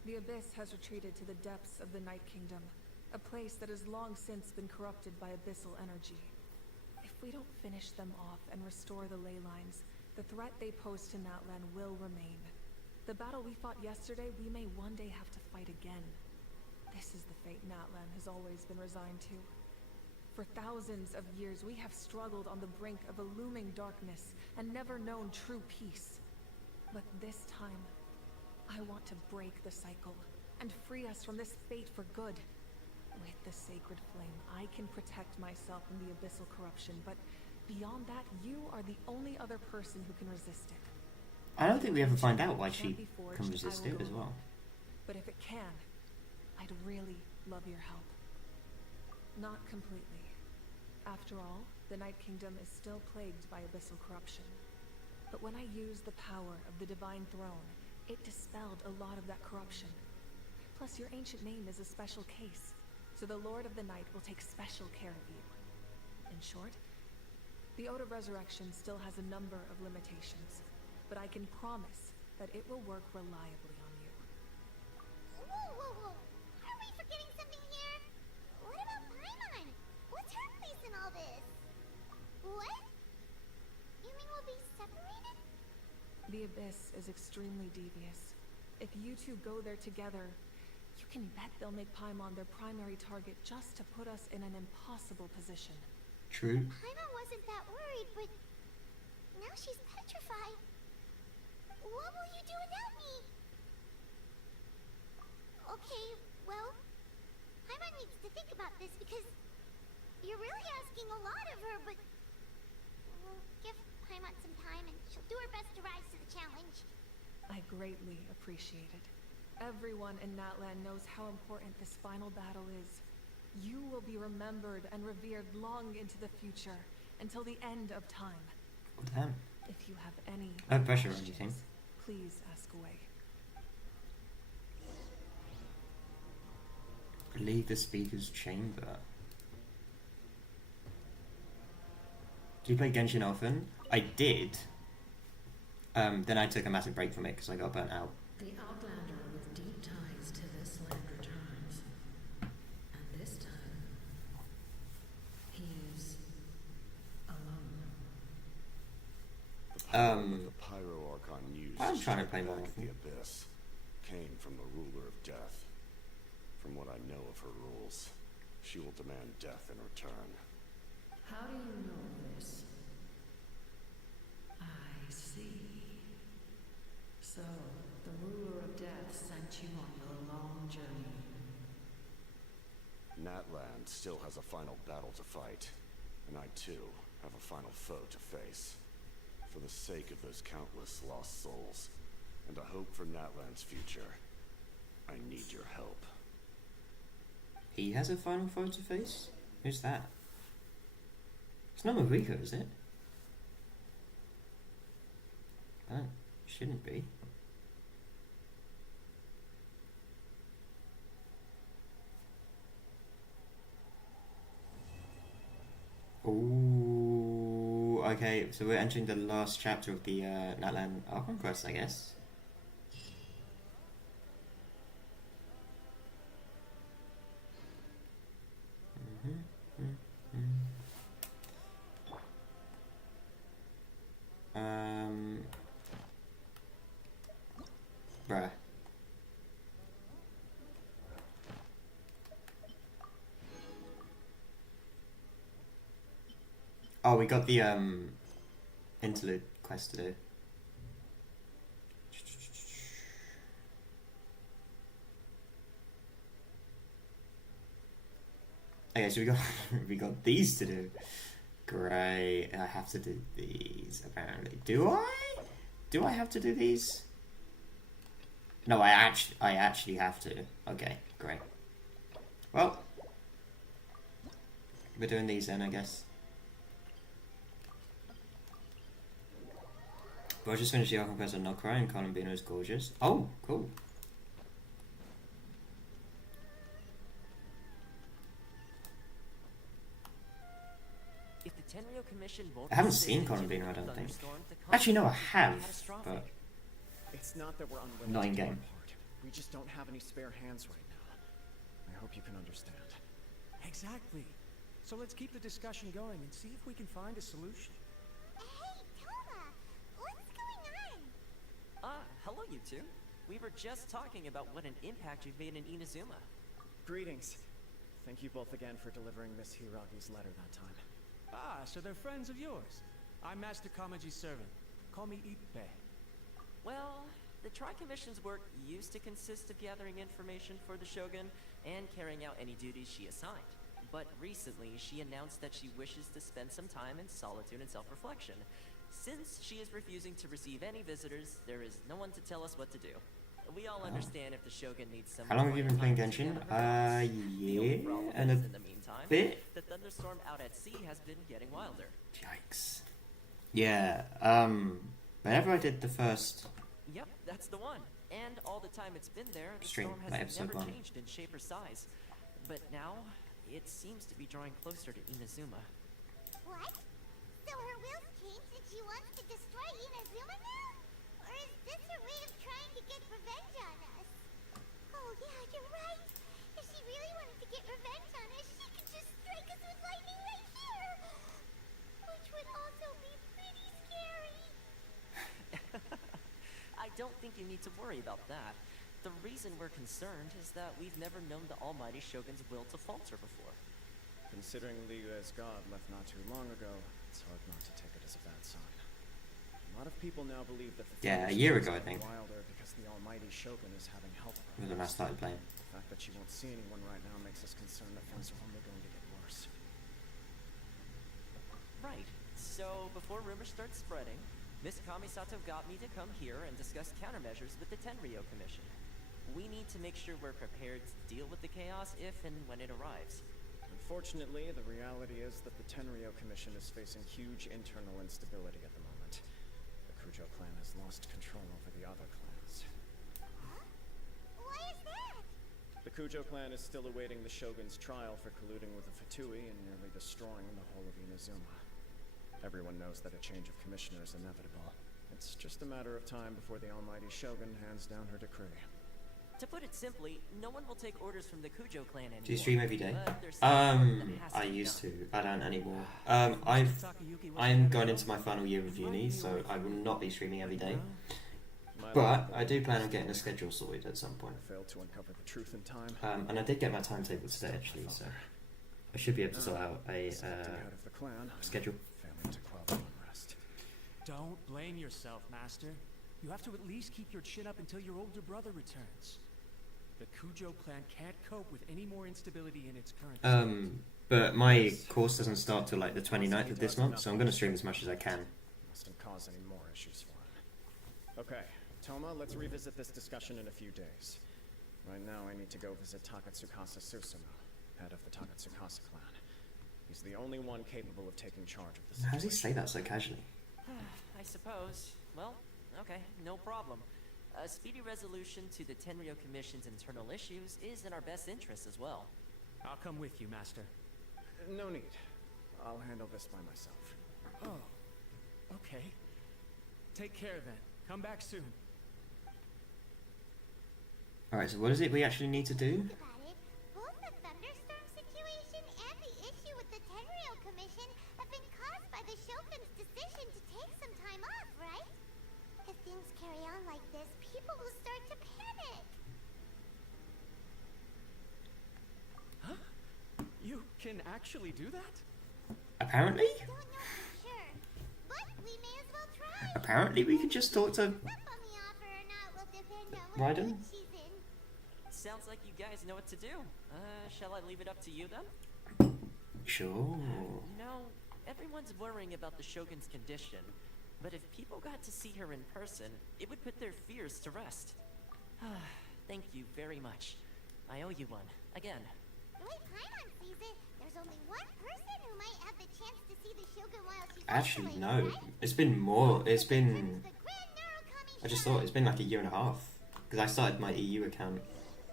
The Abyss has retreated to the depths of the Night Kingdom, a place that has long since been corrupted by abyssal energy. If we don't finish them off and restore the ley lines, the threat they pose to Natlan will remain. The battle we fought yesterday, we may one day have to fight again. This is the fate Natlan has always been resigned to. For thousands of years, we have struggled on the brink of a looming darkness and never known true peace. But this time, I want to break the cycle and free us from this fate for good. With the sacred flame, I can protect myself from the abyssal corruption, but beyond that, you are the only other person who can resist it. I don't think we ever find out why she can resist it as well. But if it can, I'd really love your help. Not completely. After all, the Night Kingdom is still plagued by abyssal corruption. But when I used the power of the Divine Throne, it dispelled a lot of that corruption. Plus, your ancient name is a special case, so the Lord of the Night will take special care of you. In short, the Ode of Resurrection still has a number of limitations, but I can promise that it will work reliably on you. Whoa. Are we forgetting something here? What about Paimon? What's her place in all this? What? You mean we'll be separated? The Abyss is extremely devious. If you two go there together, you can bet they'll make Paimon their primary target just to put us in an impossible position. True. Paimon wasn't that worried, but now she's petrified. What will you do without me? Okay, well, Paimon needs to think about this because you're really asking a lot of her, but we'll give Paimon some time and she'll do her best to rise to the challenge. I greatly appreciate it. Everyone in Natlan knows how important this final battle is. You will be remembered and revered long into the future, until the end of time. Oh, damn. If you have any No pressure or questions, anything. please ask away. Leave the speaker's chamber. Do you play Genshin often? I did. Then I took a massive break from it because I got burnt out. The Outlander with deep ties to this land returns. And this time, he is alone. The Pyro Archon used I'm trying to strike play back more at the often. Abyss came from the ruler of death. From what I know of her rules, she will demand death in return. How do you know this? I see. So, the ruler of death sent you on your long journey. Natlan still has a final battle to fight, and I too have a final foe to face. For the sake of those countless lost souls, and a hope for Natlan's future, I need your help. He has a final foe to face? Who's that? It's not Mariko, is it? Oh, shouldn't be. Ooh, okay, so we're entering the last chapter of the Natlan Archon quest, I guess. Bruh. Oh, we got the interlude quest to do. Okay, so we got these to do. Great. I have to do these apparently. Do I? Do I have to do these? No, I actually have to. Okay, great. Well, we're doing these then, I guess. But I just finished the Archon quest on Nokrai and Columbina is gorgeous. Oh, cool. If the Tenryo Commission won't I haven't resist seen the Columbina, I don't think. thunderstorm, the Actually, no, I consequences have, will be catastrophic. but It's not that we're unwilling not to in do our game. part. We just don't have any spare hands right now. I hope you can understand. Exactly. So let's keep the discussion going and see if we can find a solution. Hey, Toma! What's going on? Hello you two. We were just talking about what an impact you've made in Inazuma. Greetings. Thank you both again for delivering Miss Hiragi's letter that time. Ah, so they're friends of yours. I'm Master Kamaji's servant. Call me Ippei. Well, the Tri-Commission's work used to consist of gathering information for the Shogun and carrying out any duties she assigned. But recently, she announced that she wishes to spend some time in solitude and self-reflection. Since she is refusing to receive any visitors, there is no one to tell us what to do. We all understand if the Shogun needs some. How long have you been playing Genshin? Yeah, and a in the meantime, bit. the thunderstorm out at sea has been getting wilder. Yikes. Yeah, whenever I did the first Yep, that's the one. And all the time it's been there, the Stream, storm my has episode never 1. changed in shape or size. But now, it seems to be drawing closer to Inazuma. What? So her will's changed and she wants to destroy Inazuma now? Or is this her way of trying to get revenge on us? Oh yeah, you're right. If she really wanted to get revenge on us, she could just strike us with lightning right here. Which would also be pretty scary. I don't think you need to worry about that. The reason we're concerned is that we've never known the almighty Shogun's will to falter before. Considering Liu as god left not too long ago, it's hard not to take it as a bad sign. A lot of people now believe that the Yeah, a year ago, I think. wilder because the almighty Shogun is having health was when I problems. started playing. The fact that she won't see anyone right now makes us concerned that things are only going to get worse. Right. So, before rumors start spreading, Miss Kamisato got me to come here and discuss countermeasures with the Tenryo Commission. We need to make sure we're prepared to deal with the chaos if and when it arrives. Unfortunately, the reality is that the Tenryo Commission is facing huge internal instability at the moment. The Kujo clan has lost control over the other clans. Why is that? The Kujo clan is still awaiting the Shogun's trial for colluding with the Fatui and nearly destroying the whole of Inazuma. Everyone knows that a change of commissioner is inevitable. It's just a matter of time before the almighty Shogun hands down her decree. To put it simply, no one will take orders from the Kujo clan anymore. Do you stream every day? There's something that has I to be used done. to. I don't anymore. I'm going into my final year of uni, so I will not be streaming every day. But I do plan on getting a schedule sorted at some point. Failed to uncover the truth in time. And I did get my timetable today actually, so I should be able to sort out a schedule. Failing to quell the unrest. Don't blame yourself, Master. You have to at least keep your chin up until your older brother returns. The Kujo clan can't cope with any more instability in its current state. But my course doesn't start till like the 29th of this month, so I'm going to stream as much as I can. Mustn't cause any more issues for him. Okay, Toma, let's revisit this discussion in a few days. Right now, I need to go visit Takatsukasa Susumu, head of the Takatsukasa clan. He's the only one capable of taking charge of the situation. How does he say that so casually? I suppose. Well, okay, no problem. A speedy resolution to the Tenryo Commission's internal issues is in our best interest as well. I'll come with you, Master. No need. I'll handle this by myself. Oh, okay. Take care then. Come back soon. Alright, so what is it we actually need to do? About it, both the thunderstorm situation and the issue with the Tenryo Commission have been caused by the Shogun's decision to take some time off, right? If things carry on like this, people will start to panic. Huh? You can actually do that? Apparently? Don't know for sure, but we may as well try. Apparently we could just talk to Step on the offer or not will depend on what Raiden? mood she's in. Sounds like you guys know what to do. Shall I leave it up to you then? Sure. You know, everyone's worrying about the Shogun's condition. But if people got to see her in person, it would put their fears to rest. Thank you very much. I owe you one. Again. The way Paimon sees it, there's only one person who might have the chance to see the Shogun while she's Actually, isolated, no. right? It's been more. It's been The Grand I just thought it's been like a year and a half because I started my EU account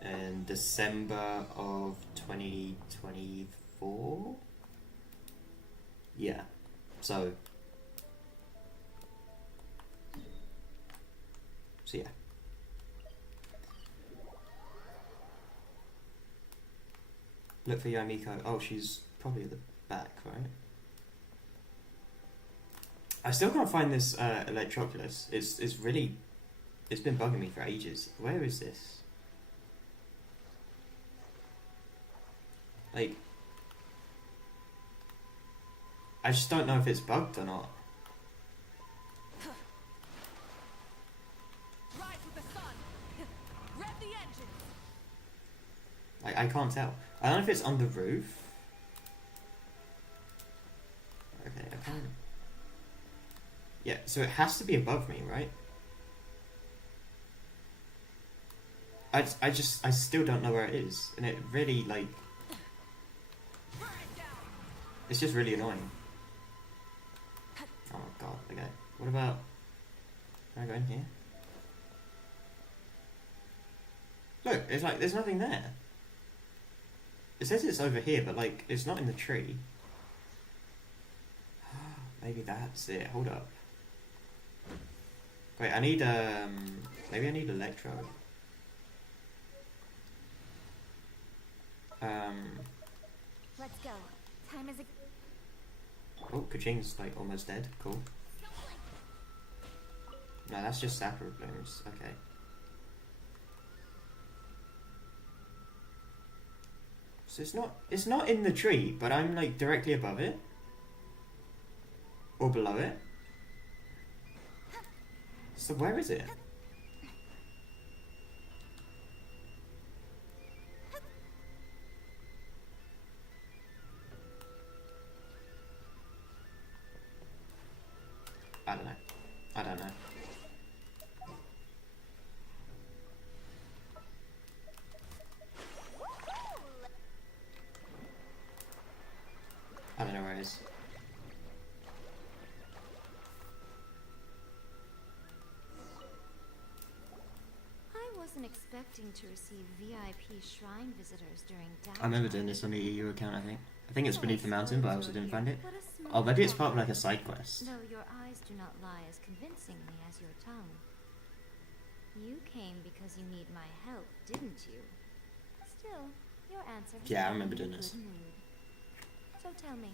in December of 2024. Yeah, so yeah. Look for Yamiko. Oh, she's probably at the back, right? I still can't find this Electroculus. It's really, it's been bugging me for ages. Where is this? Like, I just don't know if it's bugged or not. Rise with the sun. Rev the engine. Like, I can't tell. I don't know if it's on the roof. Okay, I can't. Yeah, so it has to be above me, right? I still don't know where it is, and it really, like, it's just really annoying. Oh god, okay. What about, can I go in here? Look, it's like, there's nothing there. It says it's over here, but like, it's not in the tree. Maybe that's it, hold up. Wait, I need, maybe I need Electro. Let's go. Time is Oh, Kaching's like almost dead, cool. No, that's just Sakura blooms, okay. So it's not in the tree, but I'm like directly above it. Or below it. So where is it? I don't know. I don't know. I don't know where it is. I wasn't expecting to receive VIP shrine visitors during downtime. I remember doing this on the EU account, I think. I think it's beneath the mountain, but I also didn't find it. Oh, maybe it's part of like a side quest. Though your eyes do not lie as convincingly as your tongue. You came because you need my help, didn't you? Still, your answer has Yeah, I put remember me in doing a this. good mood. So tell me,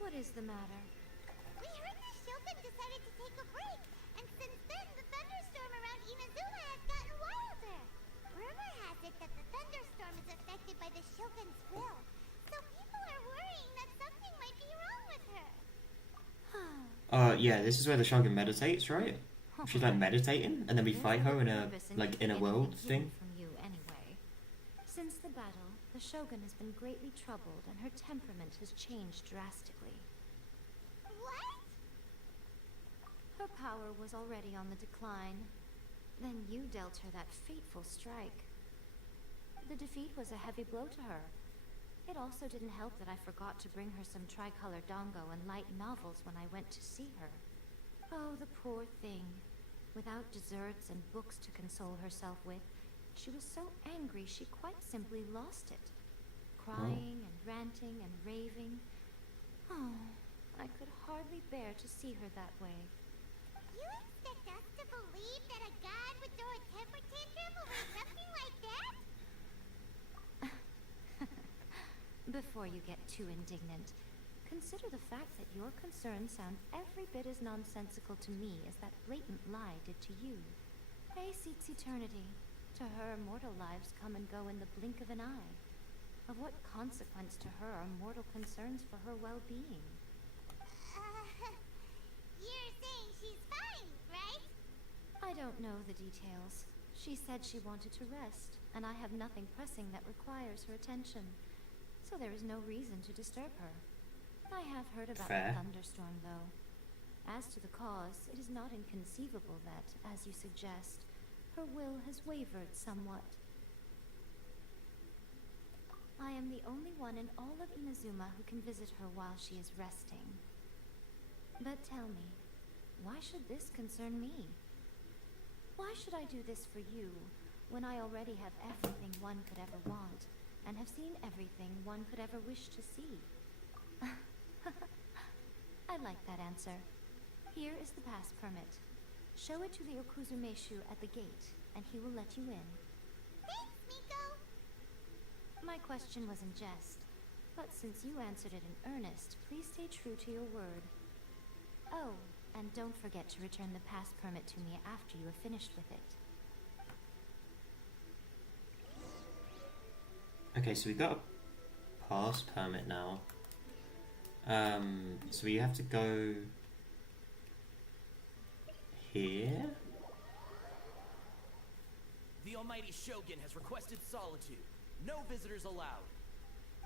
what is the matter? We heard the Shogun decided to take a break, and since then the thunderstorm around Inazuma has gotten wilder. Rumor has it that the thunderstorm is affected by the Shogun's will, so people are worrying that something might be wrong with her. Yeah, this is where the Shogun meditates, right? She's like meditating, and then we fight her in a like in a world thing. From you anyway. Since the battle, the Shogun has been greatly troubled, and her temperament has changed drastically. What? Her power was already on the decline. Then you dealt her that fateful strike. The defeat was a heavy blow to her. It also didn't help that I forgot to bring her some tricolor dango and light novels when I went to see her. Oh, the poor thing. Without desserts and books to console herself with, she was so angry she quite simply lost it. Crying and ranting and raving. Oh, I could hardly bear to see her that way. You expect us to believe that a god would throw a temper tantrum over something like that? Before you get too indignant, consider the fact that your concerns sound every bit as nonsensical to me as that blatant lie did to you. Faye seeks eternity. To her, mortal lives come and go in the blink of an eye. Of what consequence to her are mortal concerns for her well-being? You're saying she's fine, right? I don't know the details. She said she wanted to rest, and I have nothing pressing that requires her attention. So there is no reason to disturb her. I have heard about Fair. the thunderstorm, though. As to the cause, it is not inconceivable that, as you suggest, her will has wavered somewhat. I am the only one in all of Inazuma who can visit her while she is resting. But tell me, why should this concern me? Why should I do this for you, when I already have everything one could ever want, and have seen everything one could ever wish to see? I like that answer. Here is the pass permit. Show it to the Okuzumeshu at the gate, and he will let you in. Thanks, Miko! My question was in jest, but since you answered it in earnest, please stay true to your word. Oh, and don't forget to return the pass permit to me after you have finished with it. Okay, so we got a pass permit now. So we have to go here. The Almighty Shogun has requested solitude. No visitors allowed.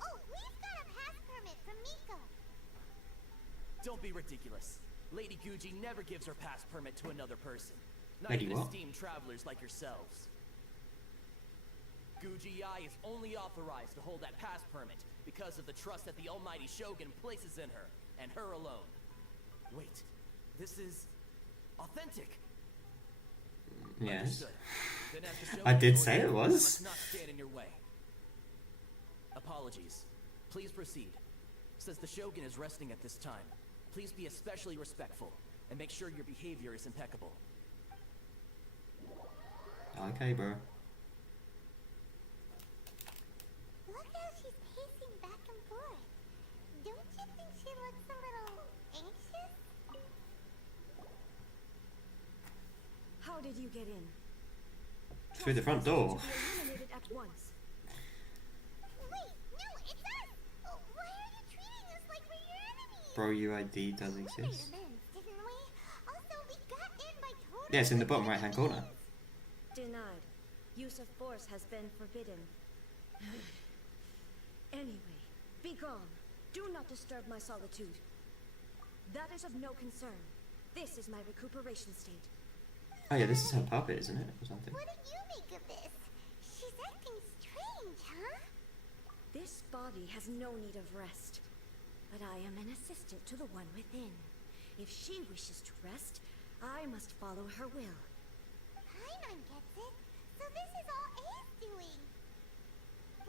Oh, we've got a pass permit from Miko. Don't be ridiculous. Lady Guji never gives her pass permit to another person. Not Lady even what? esteemed travelers like yourselves. Guji-ai is only authorized to hold that pass permit because of the trust that the Almighty Shogun places in her, and her alone. Wait, this is authentic. Yes. Understood. Then as the Shogun I did orders, say it I was. must not stand in your way. Apologies. Please proceed. Since the Shogun is resting at this time, please be especially respectful and make sure your behavior is impeccable. Okay, bro. Look how she's pacing back and forth. Don't you think she looks a little anxious? How did you get in? Through the front door. To be eliminated at once. Wait, no, it's us! Oh, why are you treating us like we're your enemies? Bro, UID does exist. Didn't we? Also, we got in by total... Yeah, it's in the bottom right hand corner. Denied. Use of force has been forbidden. Anyway, be gone. Do not disturb my solitude. That is of no concern. This is my recuperation state. Oh yeah, this is her puppet, isn't it? Or something. What did you make of this? She's acting strange, huh? This body has no need of rest. But I am an assistant to the one within. If she wishes to rest, I must follow her will. Paimon gets it. So this is all A's doing.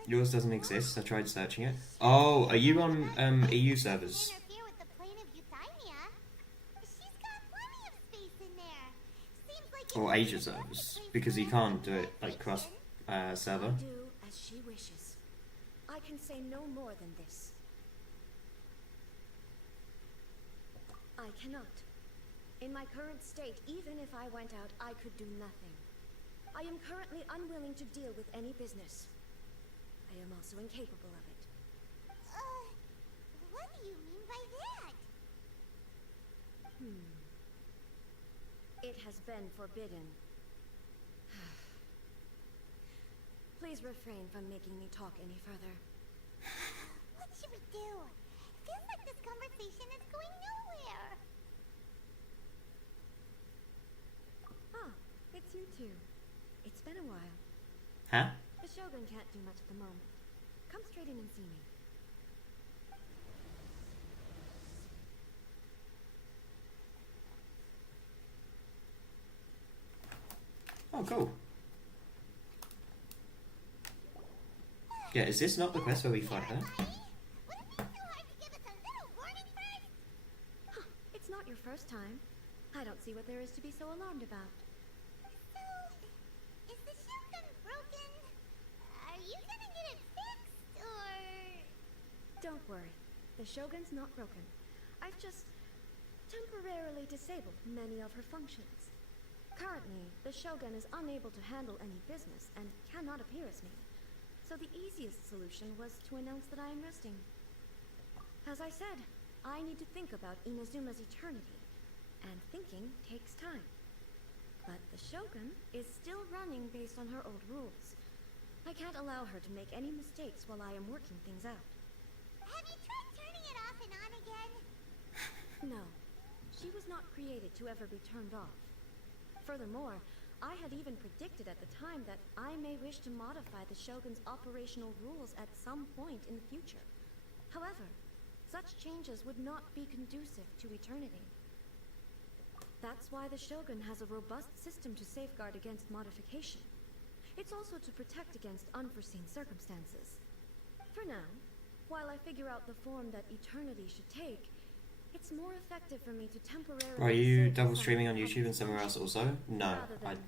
Yours doesn't exist. I tried searching it. Oh, are you on EU servers? Interfere with the plane of Euthymia. She's got plenty of space in there. Seems like Or Asia servers, because you can't do it like cross server. Do as she wishes. I can say no more than this. I cannot. In my current state, even if I went out, I could do nothing. I am currently unwilling to deal with any business. I am also incapable of it. What do you mean by that? It has been forbidden. Please refrain from making me talk any further. What should we do? Feels like this conversation is going nowhere. Ah, it's you two. It's been a while. Huh? The Shogun can't do much at the moment. Come straight in and see me. Oh, cool. Yeah, is this not the quest where we fight her? It's not your first time. I don't see what there is to be so alarmed about. So, is the Shogun broken? Are you gonna get it fixed, or...? Don't worry. The Shogun's not broken. I've just temporarily disabled many of her functions. Currently, the Shogun is unable to handle any business and cannot appear as me. So the easiest solution was to announce that I am resting. As I said, I need to think about Inazuma's eternity, and thinking takes time. But the Shogun is still running based on her old rules. I can't allow her to make any mistakes while I am working things out. Have you tried turning it off and on again? No. She was not created to ever be turned off. Furthermore, I had even predicted at the time that I may wish to modify the Shogun's operational rules at some point in the future. However, such changes would not be conducive to eternity. That's why the Shogun has a robust system to safeguard against modification. It's also to protect against unforeseen circumstances. For now, while I figure out the form that eternity should take, it's more effective for me to temporarily... Are you double streaming on YouTube and somewhere else also? No,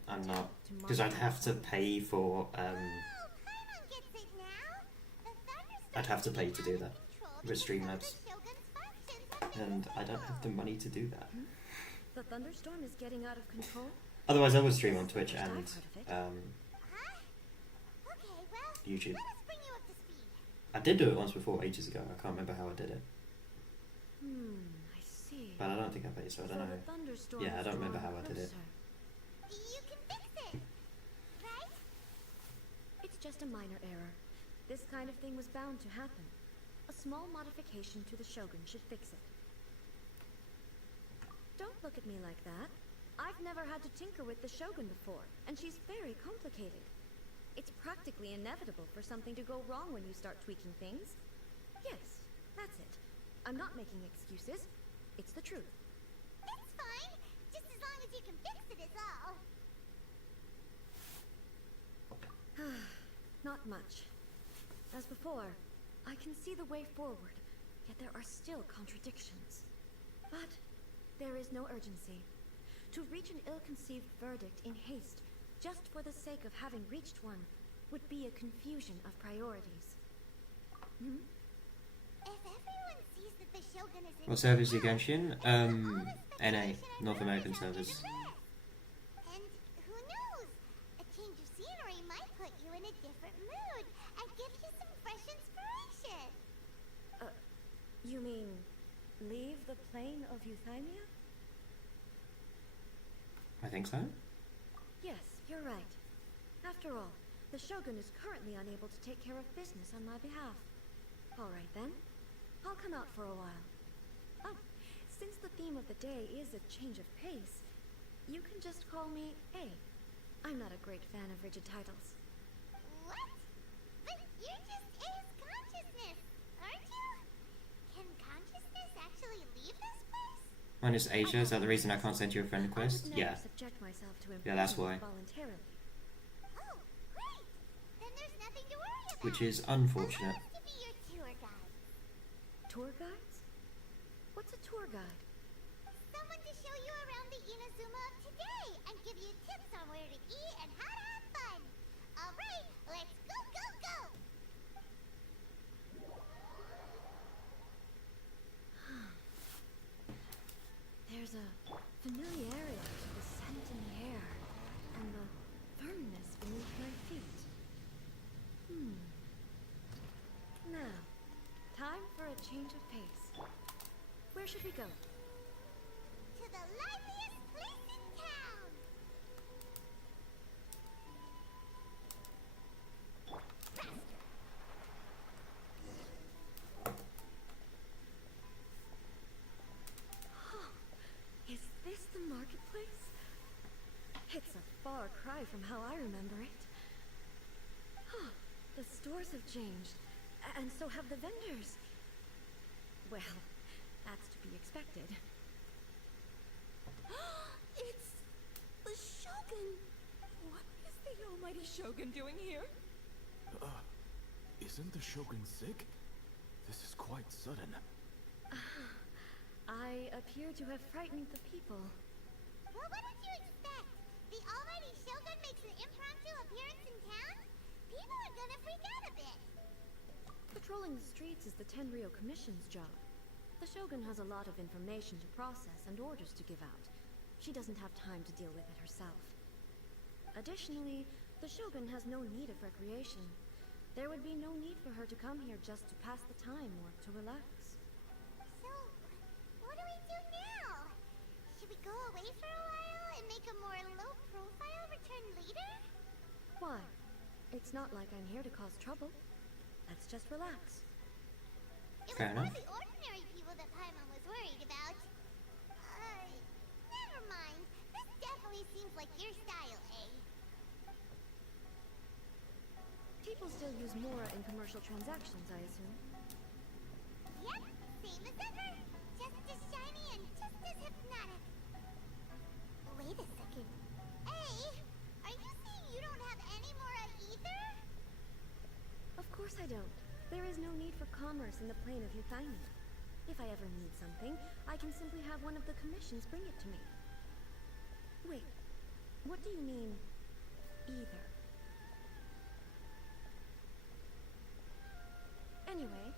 I'm not. Because I'd have to pay for... I'd have to pay to do that with Streamlabs. And I don't have the money to do that. The thunderstorm is getting out of control? Otherwise I would stream on Twitch and YouTube. I did do it once before, ages ago. I can't remember how I did it. I see. But I don't think I paid, so I don't know. Yeah, I don't remember how I did it. You can fix it, right? It's just a minor error. This kind of thing was bound to happen. A small modification to the Shogun should fix it. Don't look at me like that. I've never had to tinker with the Shogun before, and she's very complicated. It's practically inevitable for something to go wrong when you start tweaking things. Yes, that's it. I'm not making excuses. It's the truth. It's fine. Just as long as you can fix it is all. Not much. As before, I can see the way forward, yet there are still contradictions. But there is no urgency. To reach an ill-conceived verdict in haste, just for the sake of having reached one, would be a confusion of priorities. If everyone sees that the Shogun is in What servers are you Genshin? NA, North American servers. And who knows? A change of scenery might put you in a different mood and give you some fresh inspiration. You mean leave the plane of Euthymia? I think so. Yes, you're right. After all, the Shogun is currently unable to take care of business on my behalf. Alright then, I'll come out for a while. Oh, since the theme of the day is a change of pace, you can just call me A. I'm not a great fan of rigid titles. What? But you're just A's consciousness, aren't you? Can consciousness actually leave this place? Mine is Asia, is that the reason I can't send you a friend request? Yeah. Subject myself to Yeah, that's why. voluntarily. Oh, great! Then there's nothing to worry about. Which is unfortunate. To be your tour guide. Tour guides? What's a tour guide? Someone to show you around the Inazuma of today and give you tips on where to eat and how to have fun. Alright, let's go, go, go! There's a familiarity to the scent in the air and the firmness beneath my feet. Now, time for a change of pace. Where should we go? To the liveliest place in town! Is this the marketplace? It's a far cry from how I remember it. The stores have changed, and so have the vendors. Well, that's to be expected. It's the Shogun! What is the almighty Shogun doing here? Isn't the Shogun sick? This is quite sudden. I appear to have frightened the people. Well, what did you expect? The almighty Shogun makes an impromptu appearance in town? People are gonna freak out a bit. Patrolling the streets is the Tenryou Commission's job. The Shogun has a lot of information to process and orders to give out. She doesn't have time to deal with it herself. Additionally, the Shogun has no need of recreation. There would be no need for her to come here just to pass the time or to relax. So, what do we do now? Should we go away for a while and make a more low-profile return later? Why? It's not like I'm here to cause trouble. Let's just relax. It Fair was more enough. the ordinary people that Paimon was worried about. Never mind. This definitely seems like your style, eh? People still use Mora in commercial transactions, I assume. Yep, same as ever. Just as shiny and just as hypnotic. commerce in the plane of Euthymia. If I ever need something, I can simply have one of the commissions bring it to me. Wait, what do you mean, either? Anyway,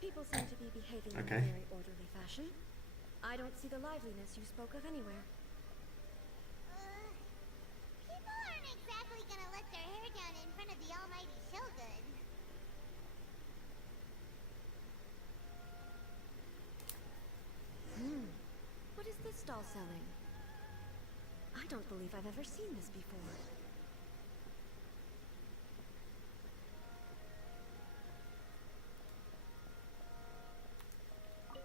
people seem to be behaving in a very orderly fashion. I don't see the liveliness you spoke of anywhere. People aren't exactly gonna let their hair down in front of the almighty Shogun. What is this doll selling? I don't believe I've ever seen this before.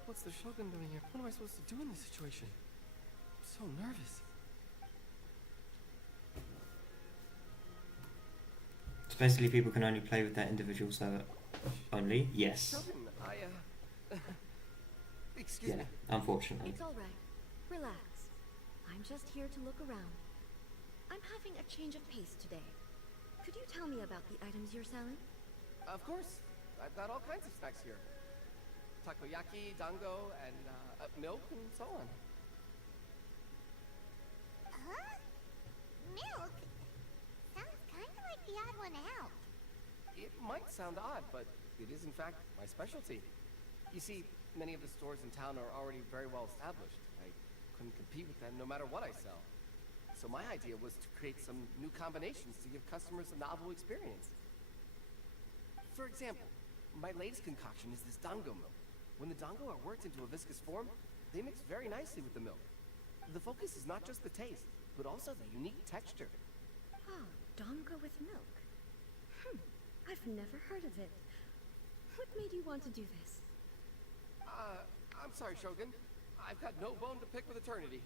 What's the Shogun doing here? What am I supposed to do in this situation? I'm so nervous. So basically people can only play with their individual server only? Yes. Shogun, excuse me. Unfortunately. It's all right. Relax. I'm just here to look around. I'm having a change of pace today. Could you tell me about the items you're selling? Of course. I've got all kinds of snacks here. Takoyaki, dango, and milk, and so on. Huh? Milk? Sounds kind of like the odd one out. It might sound odd, but it is in fact my specialty. You see, many of the stores in town are already very well established. I couldn't compete with them no matter what I sell. So my idea was to create some new combinations to give customers a novel experience. For example, my latest concoction is this dango milk. When the dango are worked into a viscous form, they mix very nicely with the milk. The focus is not just the taste, but also the unique texture. Oh, dango with milk. I've never heard of it. What made you want to do this? I'm sorry, Shogun. I've got no bone to pick with eternity.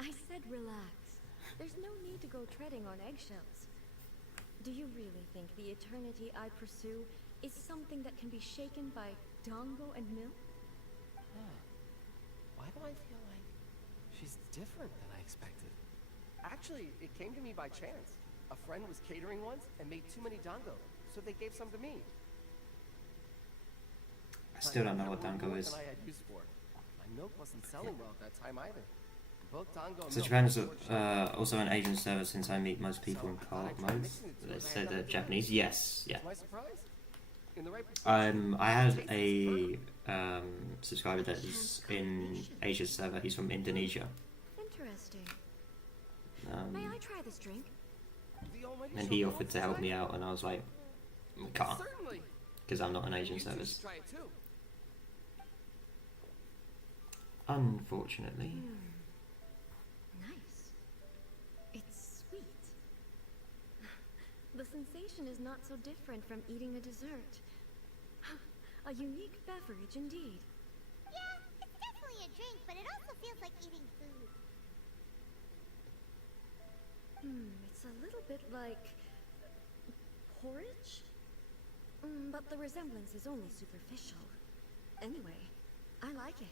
I said relax. There's no need to go treading on eggshells. Do you really think the eternity I pursue is something that can be shaken by dango and milk? Why do I feel like she's different than I expected? Actually, it came to me by chance. A friend was catering once and made too many dango, so they gave some to me. I still don't know what dango is. I had use for it. My milk wasn't selling well at that time either. Both dango and So Japan is also an Asian server since I meet most people in co-op mode. They said they're Japanese. Yes, yeah. I had a subscriber that is in Asia's server. He's from Indonesia. Interesting. May I try this drink? And he offered to help me out, and I was like, can't, because I'm not an Asian service. Unfortunately. Nice. It's sweet. The sensation is not so different from eating a dessert. A unique beverage indeed. Yeah, it's definitely a drink, but it also feels like eating food. It's a little bit like porridge? But the resemblance is only superficial. Anyway, I like it.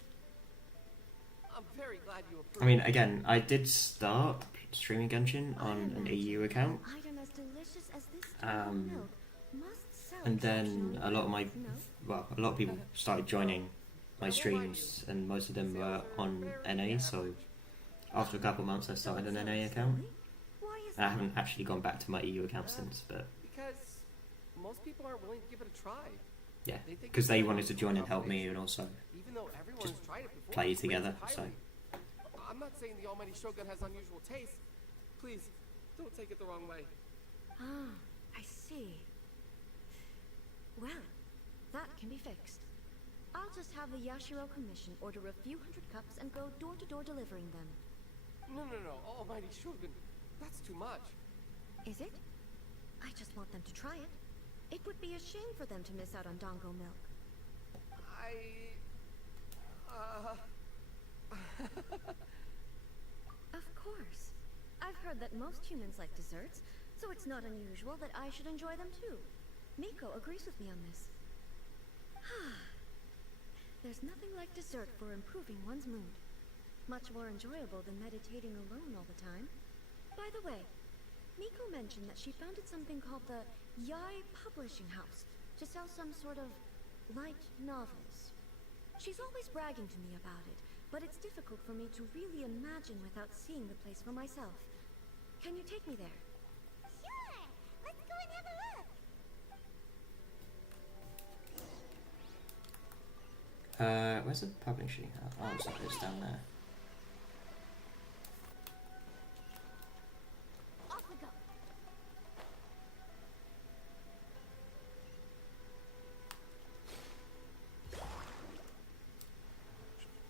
I'm very glad you approve. I mean, again, I did start streaming Genshin on an EU account. Item as delicious as this milk must sell And then a lot of people started joining my streams, and most of them were on NA, so after a couple of months I started an NA account. And I haven't actually gone back to my EU account since, but because most people aren't willing to give it a try. yeah, because they wanted to join and help me, and also just play together, so. I'm not saying the almighty Shogun has unusual taste. Please, don't take it the wrong way. Ah, I see. Well, that can be fixed. I'll just have the Yashiro Commission order a few hundred cups and go door-to-door delivering them. No, almighty Shogun. That's too much. Is it? I just want them to try it. It would be a shame for them to miss out on dango milk. Of course. I've heard that most humans like desserts, so it's not unusual that I should enjoy them too. Miko agrees with me on this. There's nothing like dessert for improving one's mood. Much more enjoyable than meditating alone all the time. By the way, Miko mentioned that she founded something called the Yai Publishing House to sell some sort of light novels. She's always bragging to me about it, but it's difficult for me to really imagine without seeing the place for myself. Can you take me there? Sure! Let's go and have a look! Where's the publishing house? Oh, it's down there. Off we go!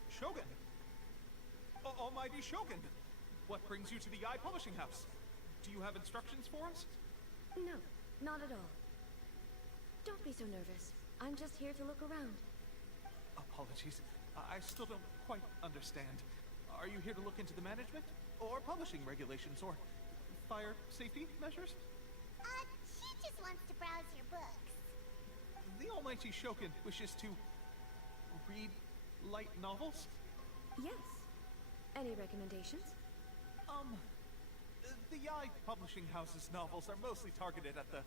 Shogun! Almighty Shogun! What brings you to the Eye Publishing House? Do you have instructions for us? No, not at all. Don't be so nervous. I'm just here to look around. Apologies. I still don't quite understand. Are you here to look into the management? Or publishing regulations? Or fire safety measures? She just wants to browse your books. The Almighty Shogun wishes to read light novels? Yes. Any recommendations? The Eye Publishing House's novels are mostly targeted at the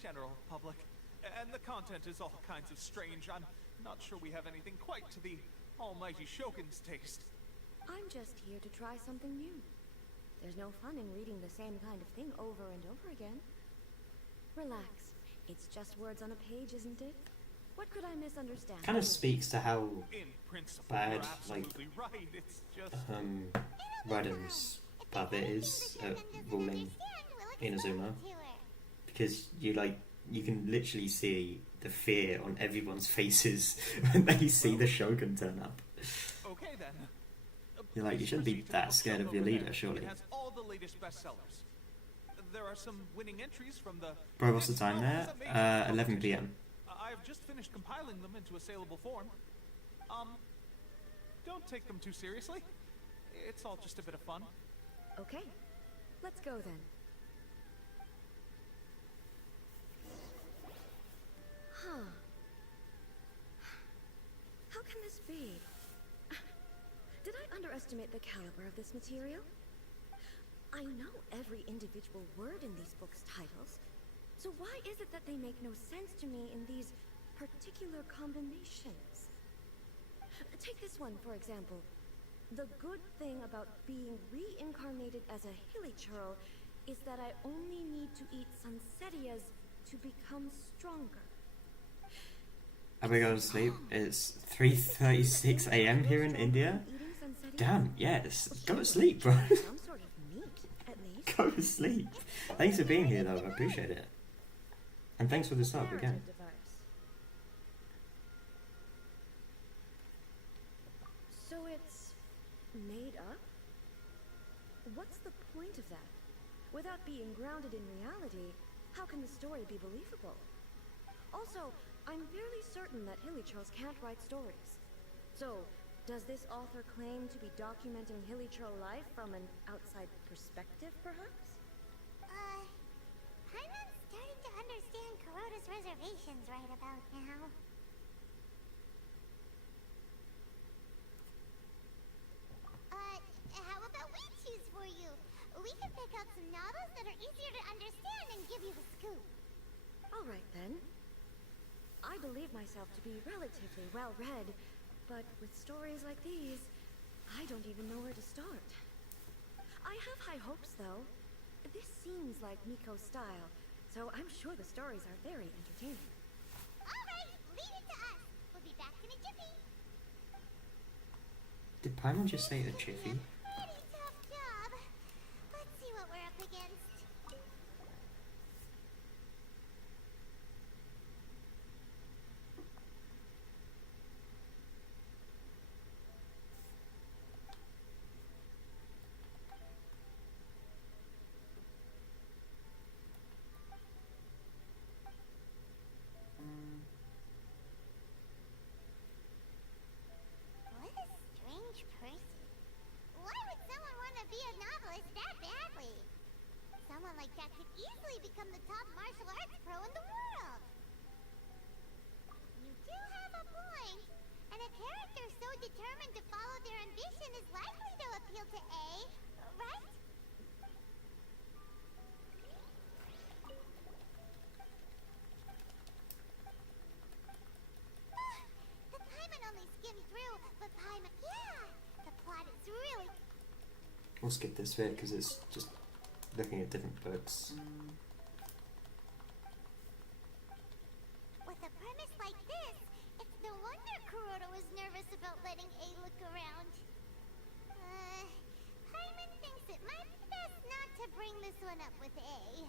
general public, and the content is all kinds of strange. I'm not sure we have anything quite to the Almighty Shogun's taste. I'm just here to try something new. There's no fun in reading the same kind of thing over and over again. Relax. It's just words on a page, isn't it? What could I misunderstand? Kind of speaks to how In principle, bad, you're like, absolutely right. It's just Radom's puppet is at ruling Inazuma, because you can literally see the fear on everyone's faces when they see the Shogun turn up. Okay then. You're like, you shouldn't be that scared of your leader, surely. It has all the latest bestsellers. There are some winning entries from the. Bro, what's the time there? 11 PM. I've just finished compiling them into a saleable form. Don't take them too seriously. It's all just a bit of fun. Okay. Let's go then. Huh. How can this be? Did I underestimate the caliber of this material? I know every individual word in these books' titles, so why is it that they make no sense to me in these particular combinations? Take this one, for example. The good thing about being reincarnated as a hilly churl is that I only need to eat sunsettias to become stronger. Are we going to sleep? It's 3:36 AM here in India. Damn, yes. Go to sleep, bro. Some sort of meat, at least. Go to sleep. Thanks for being here, though. I appreciate it. And thanks for the sub again. So it's made up? What's the point of that? Without being grounded in reality, how can the story be believable? Also, I'm fairly certain that hilly churls can't write stories. So, does this author claim to be documenting hilly churl life from an outside perspective, perhaps? Paimon's starting to understand Kuroda's reservations right about now. How about we choose for you? We can pick out some novels that are easier to understand and give you the scoop. All right, then. I believe myself to be relatively well-read, but with stories like these, I don't even know where to start. I have high hopes, though. This seems like Miko's style, so I'm sure the stories are very entertaining. All right, leave it to us. We'll be back in a jiffy. Did Paimon just say a jiffy? Pretty tough job. Let's see what we're up against. What a strange person. Why would someone want to be a novelist that badly? Someone like that could easily become the top martial arts pro in the world. You do have a point. And a character so determined to follow their ambition is likely to appeal to A, right? the Paimon. Yeah, the plot is really. We'll skip this bit because it's just looking at different books. With a premise like this, it's no wonder Kuroda was nervous about letting A look around. Paimon thinks it might be best not to bring this one up with A.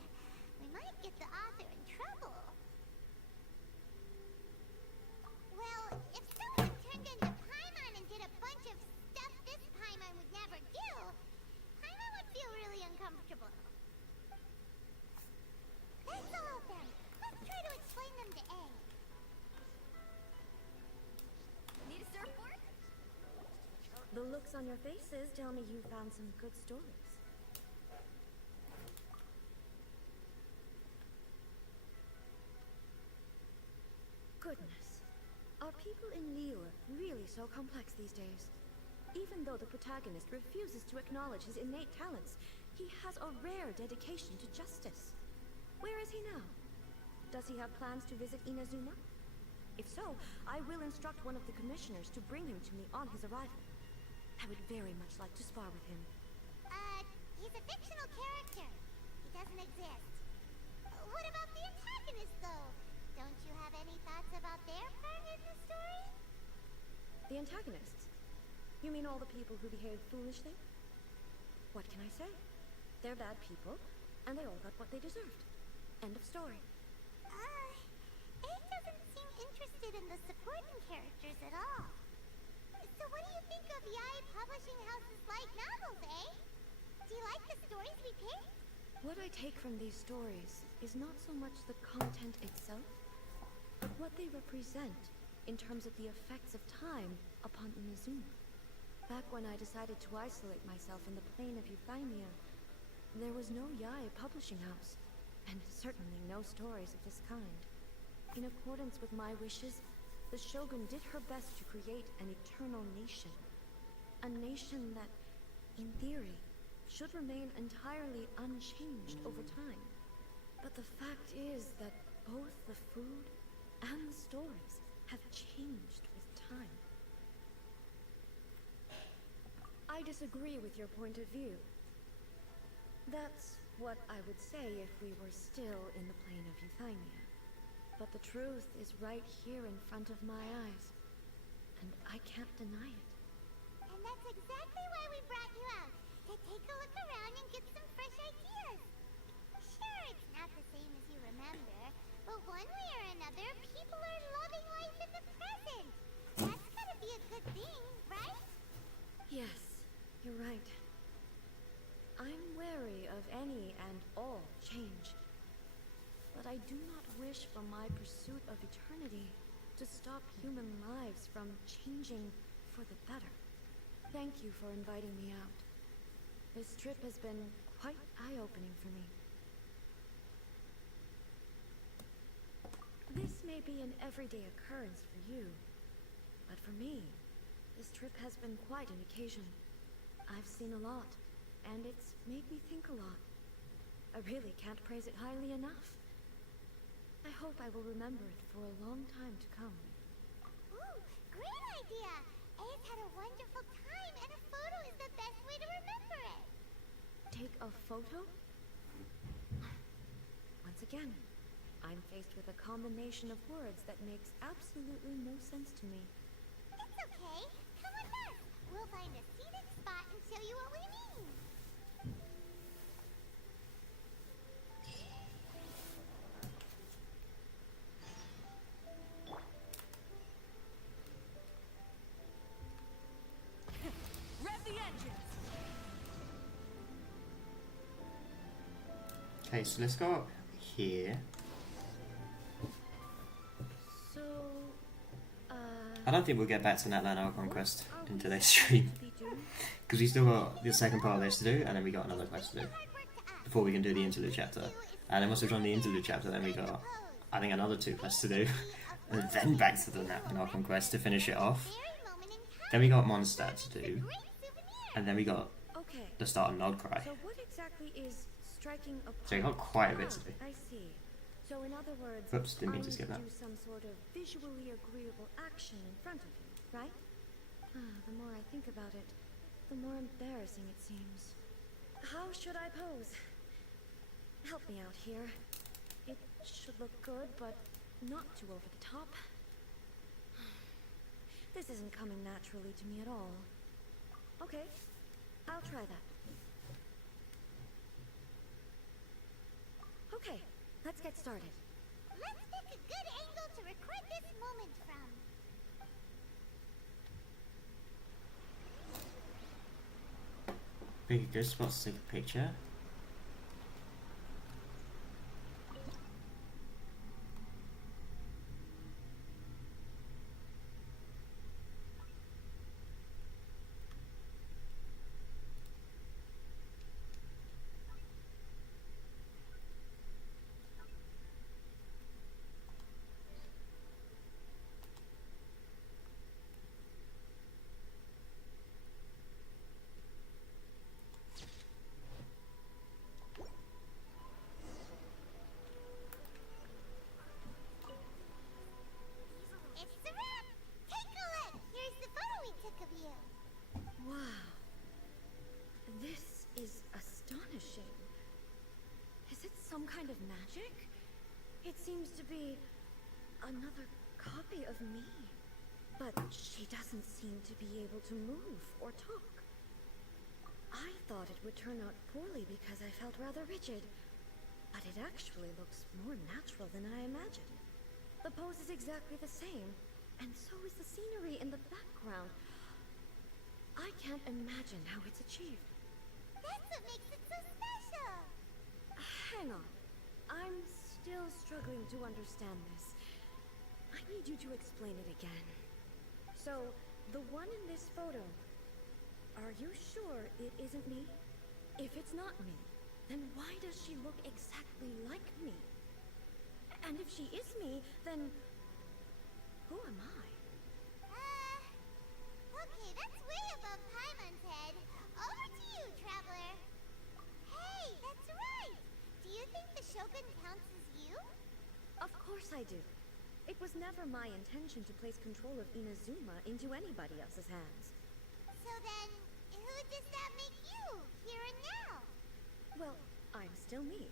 We might get the author in trouble. Well, if someone turned into Paimon and did a bunch of stuff this Paimon would never do, Paimon would feel really uncomfortable. That's all of them. Let's try to explain them to A. Need a surfboard? The looks on your faces tell me you found some good stories. Goodness. Are people in Liyue really so complex these days? Even though the protagonist refuses to acknowledge his innate talents, he has a rare dedication to justice. Where is he now? Does he have plans to visit Inazuma? If so, I will instruct one of the commissioners to bring him to me on his arrival. I would very much like to spar with him. He's a fictional character. He doesn't exist. What about the antagonist, though? Don't you have any thoughts about their part in the story? The antagonists? You mean all the people who behaved foolishly? What can I say? They're bad people, and they all got what they deserved. End of story. A doesn't seem interested in the supporting characters at all. So what do you think of Yae Publishing House's light novels, eh? Do you like the stories we picked? What I take from these stories is not so much the content itself, but what they represent in terms of the effects of time upon Inazuma. Back when I decided to isolate myself in the plane of Euphymia, there was no Yae Publishing House, and certainly no stories of this kind. In accordance with my wishes, the Shogun did her best to create an eternal nation. A nation that, in theory, should remain entirely unchanged over time. But the fact is that both the food and the stories have changed with time. I disagree with your point of view. That's what I would say if we were still in the plane of Euphymia. But the truth is right here in front of my eyes, and I can't deny it. And that's exactly why we brought you out, to take a look around and get some fresh ideas. Sure, it's not the same as you remember, but one way or another, people are loving life in the present. That's gotta be a good thing, right? Yes, you're right. I'm wary of any and all change. But I do not wish for my pursuit of eternity to stop human lives from changing for the better. Thank you for inviting me out. This trip has been quite eye-opening for me. This may be an everyday occurrence for you, but for me, this trip has been quite an occasion. I've seen a lot, and it's made me think a lot. I really can't praise it highly enough. I hope I will remember it for a long time to come. Ooh, great idea! A's had a wonderful time, and a photo is the best way to remember it. Take a photo? Once again, I'm faced with a combination of words that makes absolutely no sense to me. It's okay. Come with us. We'll find a scenic spot and show you what we mean. Rev the engines! Okay, so let's go up here. So, I don't think we'll get back to Natlan Archon quest in today's stream. Because we still got the second part of this to do, and then we got another quest to do. Before we can do the interlude chapter. And then once we've done the interlude chapter, then we got, I think, another 2 quests to do. And then back to the Natlan Archon quest to finish it off. Then we got Mondstadt to do. And then we got the start of Nodcry. So what exactly is striking a So we got quite a bit to do. I see. So in other words, Oops, didn't mean I to need skip that. do some sort of visually agreeable action in front of you, right? The more I think about it, the more embarrassing it seems. How should I pose? Help me out here. It should look good, but not too over the top. This isn't coming naturally to me at all. Okay, I'll try that. Okay, let's get started. Let's pick a good angle to record this moment from. Pick a good spot to take a picture. It's a wrap! Take a look! Here's the photo we took of you. Wow. This is astonishing. Is it some kind of magic? It seems to be another copy of me. But she doesn't seem to be able to move or talk. I thought it would turn out poorly because I felt rather rigid. But it actually looks more natural than I imagined. The pose is exactly the same, and so is the scenery in the background. I can't imagine how it's achieved. That's what makes it so special. Hang on. I'm still struggling to understand this. I need you to explain it again. So, the one in this photo, are you sure it isn't me? If it's not me, then why does she look exactly like me? And if she is me, then who am I? Okay, that's way above Paimon's head. Over to you, Traveler. Hey, that's right! Do you think the Shogun counts as you? Of course I do. It was never my intention to place control of Inazuma into anybody else's hands. So then, who does that make you, here and now? Well, I'm still me.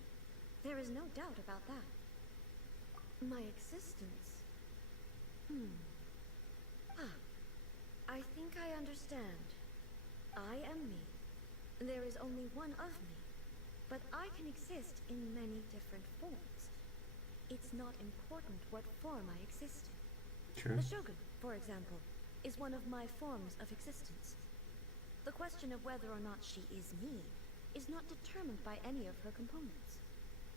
There is no doubt about that. My existence. I think I understand. I am me. There is only one of me. But I can exist in many different forms. It's not important what form I exist in. True. The Shogun, for example, is one of my forms of existence. The question of whether or not she is me is not determined by any of her components.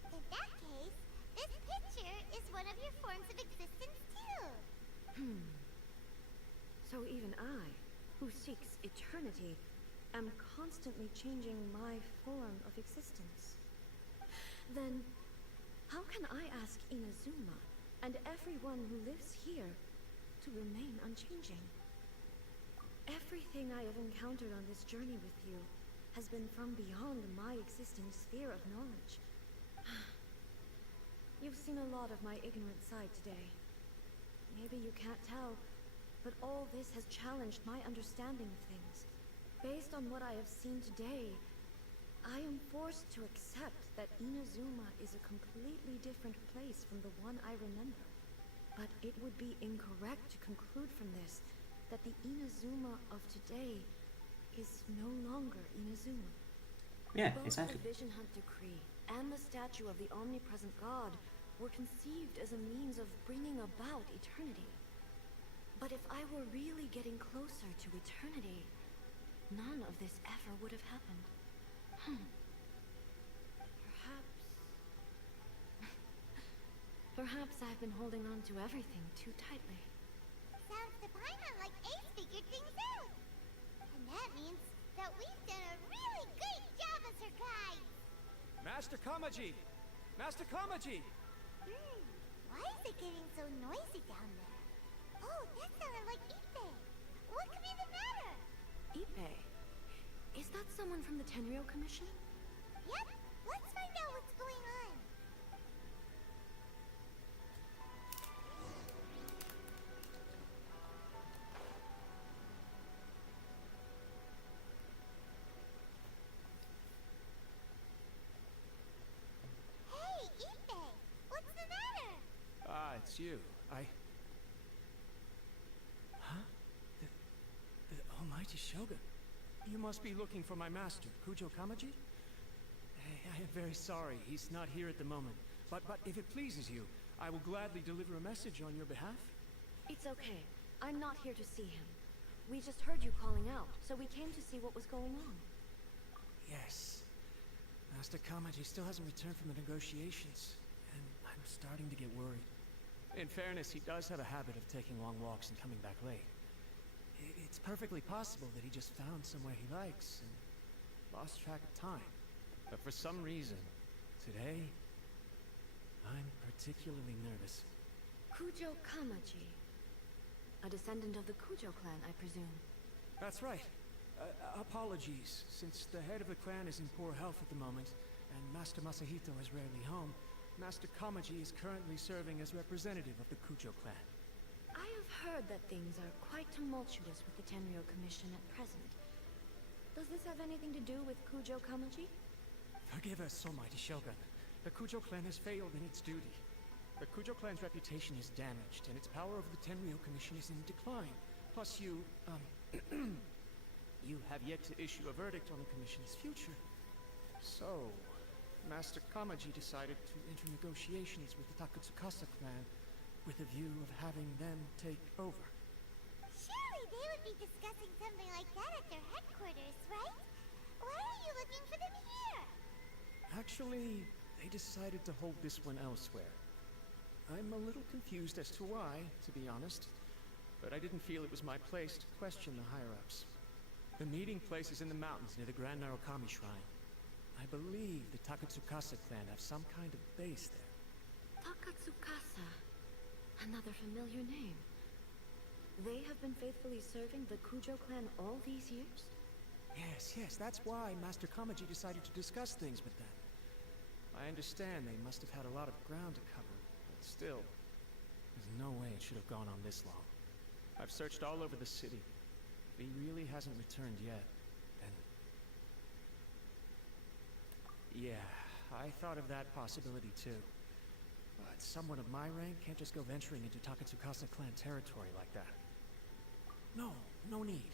In that case, this picture is one of your forms of existence too. So even I, who seeks eternity, am constantly changing my form of existence. Then, how can I ask Inazuma and everyone who lives here to remain unchanging? Everything I have encountered on this journey with you has been from beyond my existing sphere of knowledge. You've seen a lot of my ignorant side today. Maybe you can't tell, but all this has challenged my understanding of things. Based on what I have seen today, I am forced to accept that Inazuma is a completely different place from the one I remember. But it would be incorrect to conclude from this that the Inazuma of today is no longer Inazuma. Yeah, Both exactly. the Vision Hunt Decree and the statue of the omnipresent God were conceived as a means of bringing about eternity. But if I were really getting closer to eternity, none of this ever would have happened. Perhaps I've been holding on to everything too tightly. Sounds to Paimon like Ace figured things out. And that means that we've done a really great job as her guide. Master Kamaji! Master Kamaji! Why is it getting so noisy down there? Oh, that sounded like Ipe. What could be the matter? Ipe? Is that someone from the Tenryou Commission? Yep, let's find out what's going on. Huh? The almighty Shogun. You must be looking for my master, Kujo Kamaji? I am very sorry, he's not here at the moment. But if it pleases you, I will gladly deliver a message on your behalf. It's okay. I'm not here to see him. We just heard you calling out, so we came to see what was going on. Yes. Master Kamaji still hasn't returned from the negotiations, and I'm starting to get worried. In fairness, he does have a habit of taking long walks and coming back late. It's perfectly possible that he just found somewhere he likes and lost track of time. But for some reason, today, I'm particularly nervous. Kujo Kamaji. A descendant of the Kujo clan, I presume. That's right. Apologies, since the head of the clan is in poor health at the moment, and Master Masahito is rarely home, Master Kamaji is currently serving as representative of the Kujo clan. I have heard that things are quite tumultuous with the Tenryo Commission at present. Does this have anything to do with Kujo Kamaji? Forgive us, Almighty Shogun. The Kujo clan has failed in its duty. The Kujo clan's reputation is damaged, and its power over the Tenryo Commission is in decline. Plus you have yet to issue a verdict on the Commission's future. So, Master Kamaji decided to enter negotiations with the Takatsukasa clan with a view of having them take over. Surely they would be discussing something like that at their headquarters, right? Why are you looking for them here? Actually, they decided to hold this one elsewhere. I'm a little confused as to why, to be honest, but I didn't feel it was my place to question the higher-ups. The meeting place is in the mountains near the Grand Narukami Shrine. I believe the Takatsukasa clan have some kind of base there. Takatsukasa. Another familiar name. They have been faithfully serving the Kujo clan all these years? Yes, that's why Master Kamaji decided to discuss things with them. I understand they must have had a lot of ground to cover, but still, there's no way it should have gone on this long. I've searched all over the city. If he really hasn't returned yet, then... Yeah, I thought of that possibility too. But someone of my rank can't just go venturing into Takatsukasa clan territory like that. No need.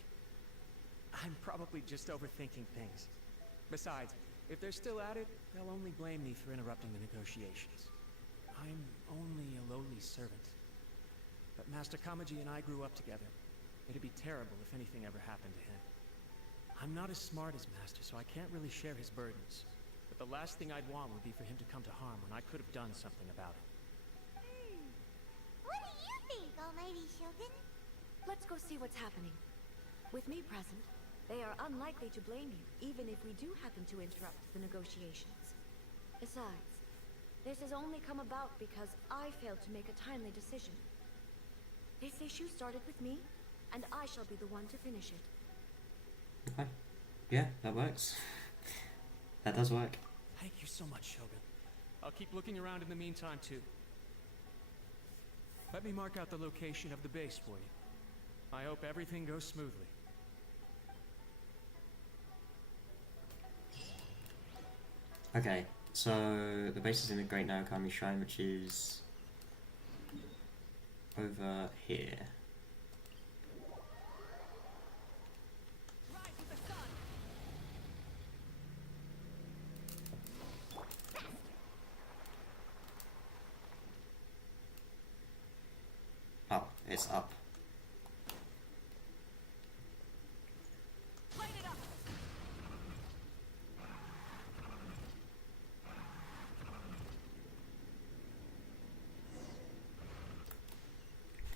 I'm probably just overthinking things. Besides, if they're still at it, they'll only blame me for interrupting the negotiations. I'm only a lowly servant. But Master Kamaji and I grew up together. It'd be terrible if anything ever happened to him. I'm not as smart as Master, so I can't really share his burdens. But the last thing I'd want would be for him to come to harm when I could have done something about it. What do you think, Almighty Shogun? Let's go see what's happening. With me present, they are unlikely to blame you, even if we do happen to interrupt the negotiations. Besides, this has only come about because I failed to make a timely decision. This issue started with me, and I shall be the one to finish it. Okay. Yeah, that works. That does work. Thank you so much, Shogun. I'll keep looking around in the meantime, too. Let me mark out the location of the base for you. I hope everything goes smoothly. Okay, so the base is in the Great Narukami Shrine, which is over here. Oh, it's up.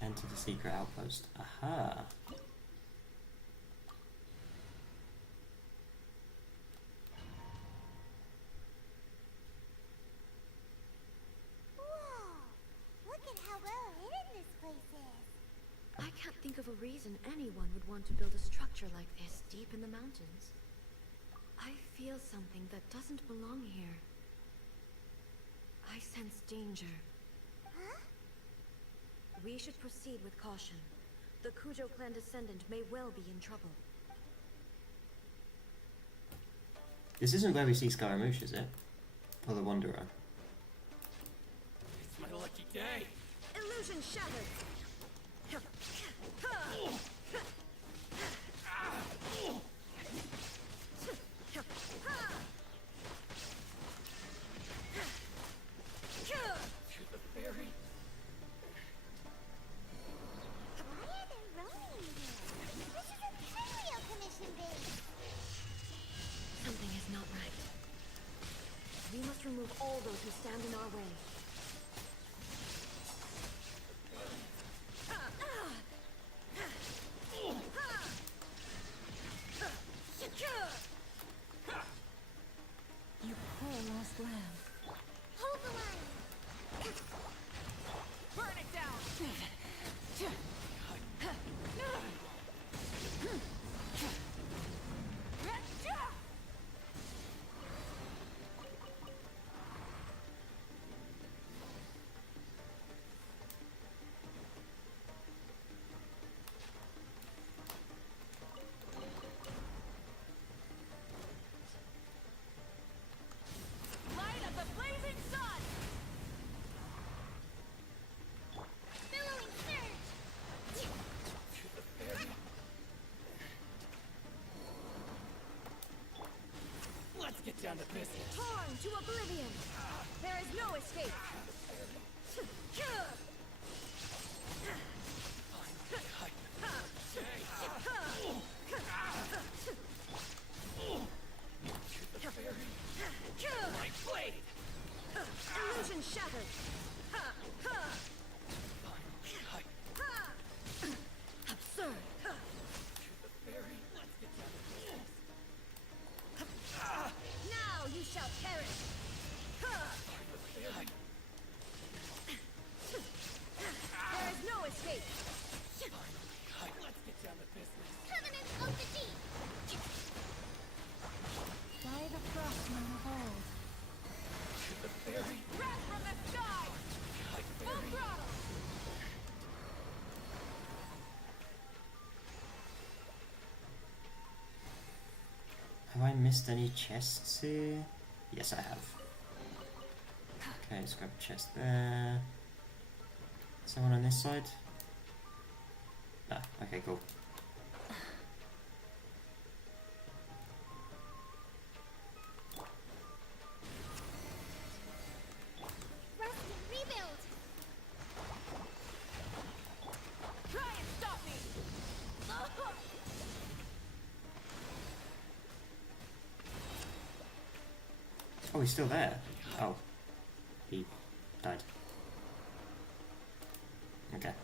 Enter the secret outpost. Aha! Look at how well hidden this place is. I can't think of a reason anyone would want to build a structure like this deep in the mountains. I feel something that doesn't belong here. I sense danger. Huh? We should proceed with caution. The Kujo clan descendant may well be in trouble. This isn't where we see Scaramouche, is it? Or the Wanderer? It's my lucky day. Illusion Illusion shattered. Something is not right. We must remove all those who stand in our way. You poor lost lamb. Hold the line! Burn it down! Light of the blazing sun! Billowing surge! Let's get down to business. Torn to oblivion! There is no escape! My blade! Illusion shattered! Absurd! Now you shall perish! There is no escape! Let's get down to business. Covenant of the Deep! By the frostman of old. Wrath from the sky! Full throttle! Have I missed any chests here? Yes, I have. Okay, let's grab a chest there. Someone on this side? Ah, okay, cool. Rusty, rebuild! Try and stop me! Oh, he's still there. Oh. He died. Okay.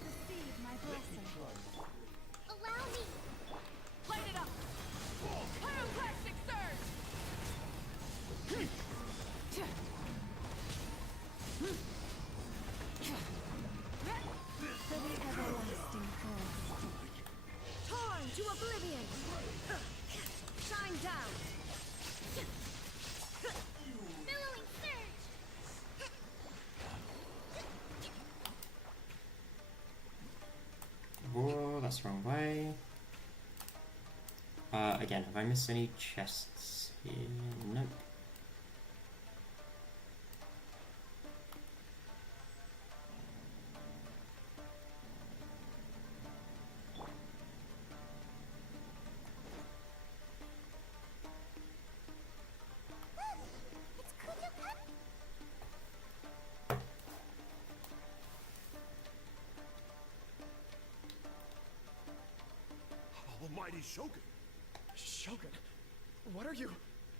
Receive my blessing. Allow me! Light it up! Pyroclastic surge! For the everlasting forest. Torn to oblivion! Shine down! Billowing surge! Whoa, that's the wrong way. Again, have I missed any chests here? Nope. It's Kutukan! Almighty Shogun! Shogun, what are you?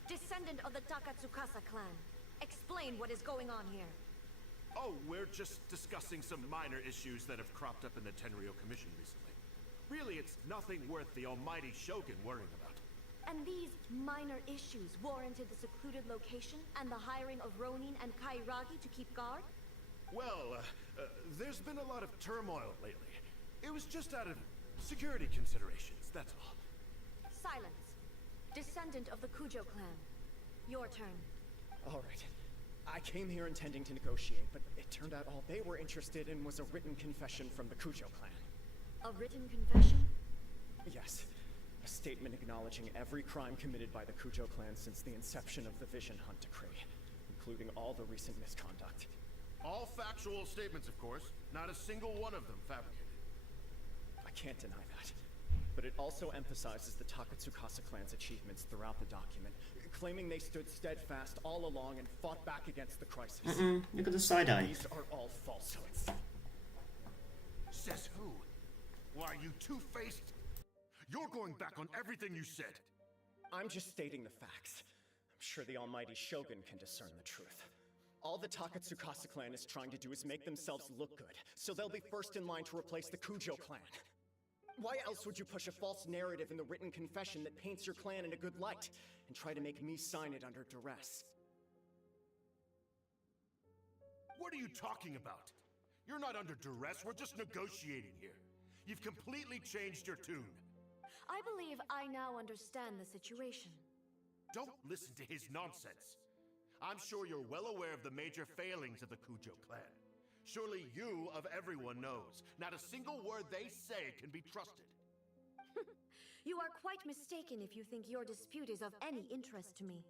Descendant of the Takatsukasa clan. Explain what is going on here. Oh, we're just discussing some minor issues that have cropped up in the Tenryo Commission recently. Really, it's nothing worth the Almighty Shogun worrying about. And these minor issues warranted the secluded location and the hiring of Ronin and Kairagi to keep guard? Well, there's been a lot of turmoil lately. It was just out of security considerations, that's all. Silence. Descendant of the Kujo clan. Your turn. All right. I came here intending to negotiate, but it turned out all they were interested in was a written confession from the Kujo clan. A written confession? Yes. A statement acknowledging every crime committed by the Kujo clan since the inception of the Vision Hunt Decree, including all the recent misconduct. All factual statements, of course. Not a single one of them fabricated. I can't deny that. But it also emphasizes the Takatsukasa clan's achievements throughout the document, claiming they stood steadfast all along and fought back against the crisis. Look at the side-eye. These are all falsehoods. Says who? Why, you two-faced? You're going back on everything you said. I'm just stating the facts. I'm sure the almighty Shogun can discern the truth. All the Takatsukasa clan is trying to do is make themselves look good, so they'll be first in line to replace the Kujo clan. Why else would you push a false narrative in the written confession that paints your clan in a good light, and try to make me sign it under duress? What are you talking about? You're not under duress, we're just negotiating here. You've completely changed your tune. I believe I now understand the situation. Don't listen to his nonsense. I'm sure you're well aware of the major failings of the Kujo clan. Surely you, of everyone, knows. Not a single word they say can be trusted. You are quite mistaken if you think your dispute is of any interest to me.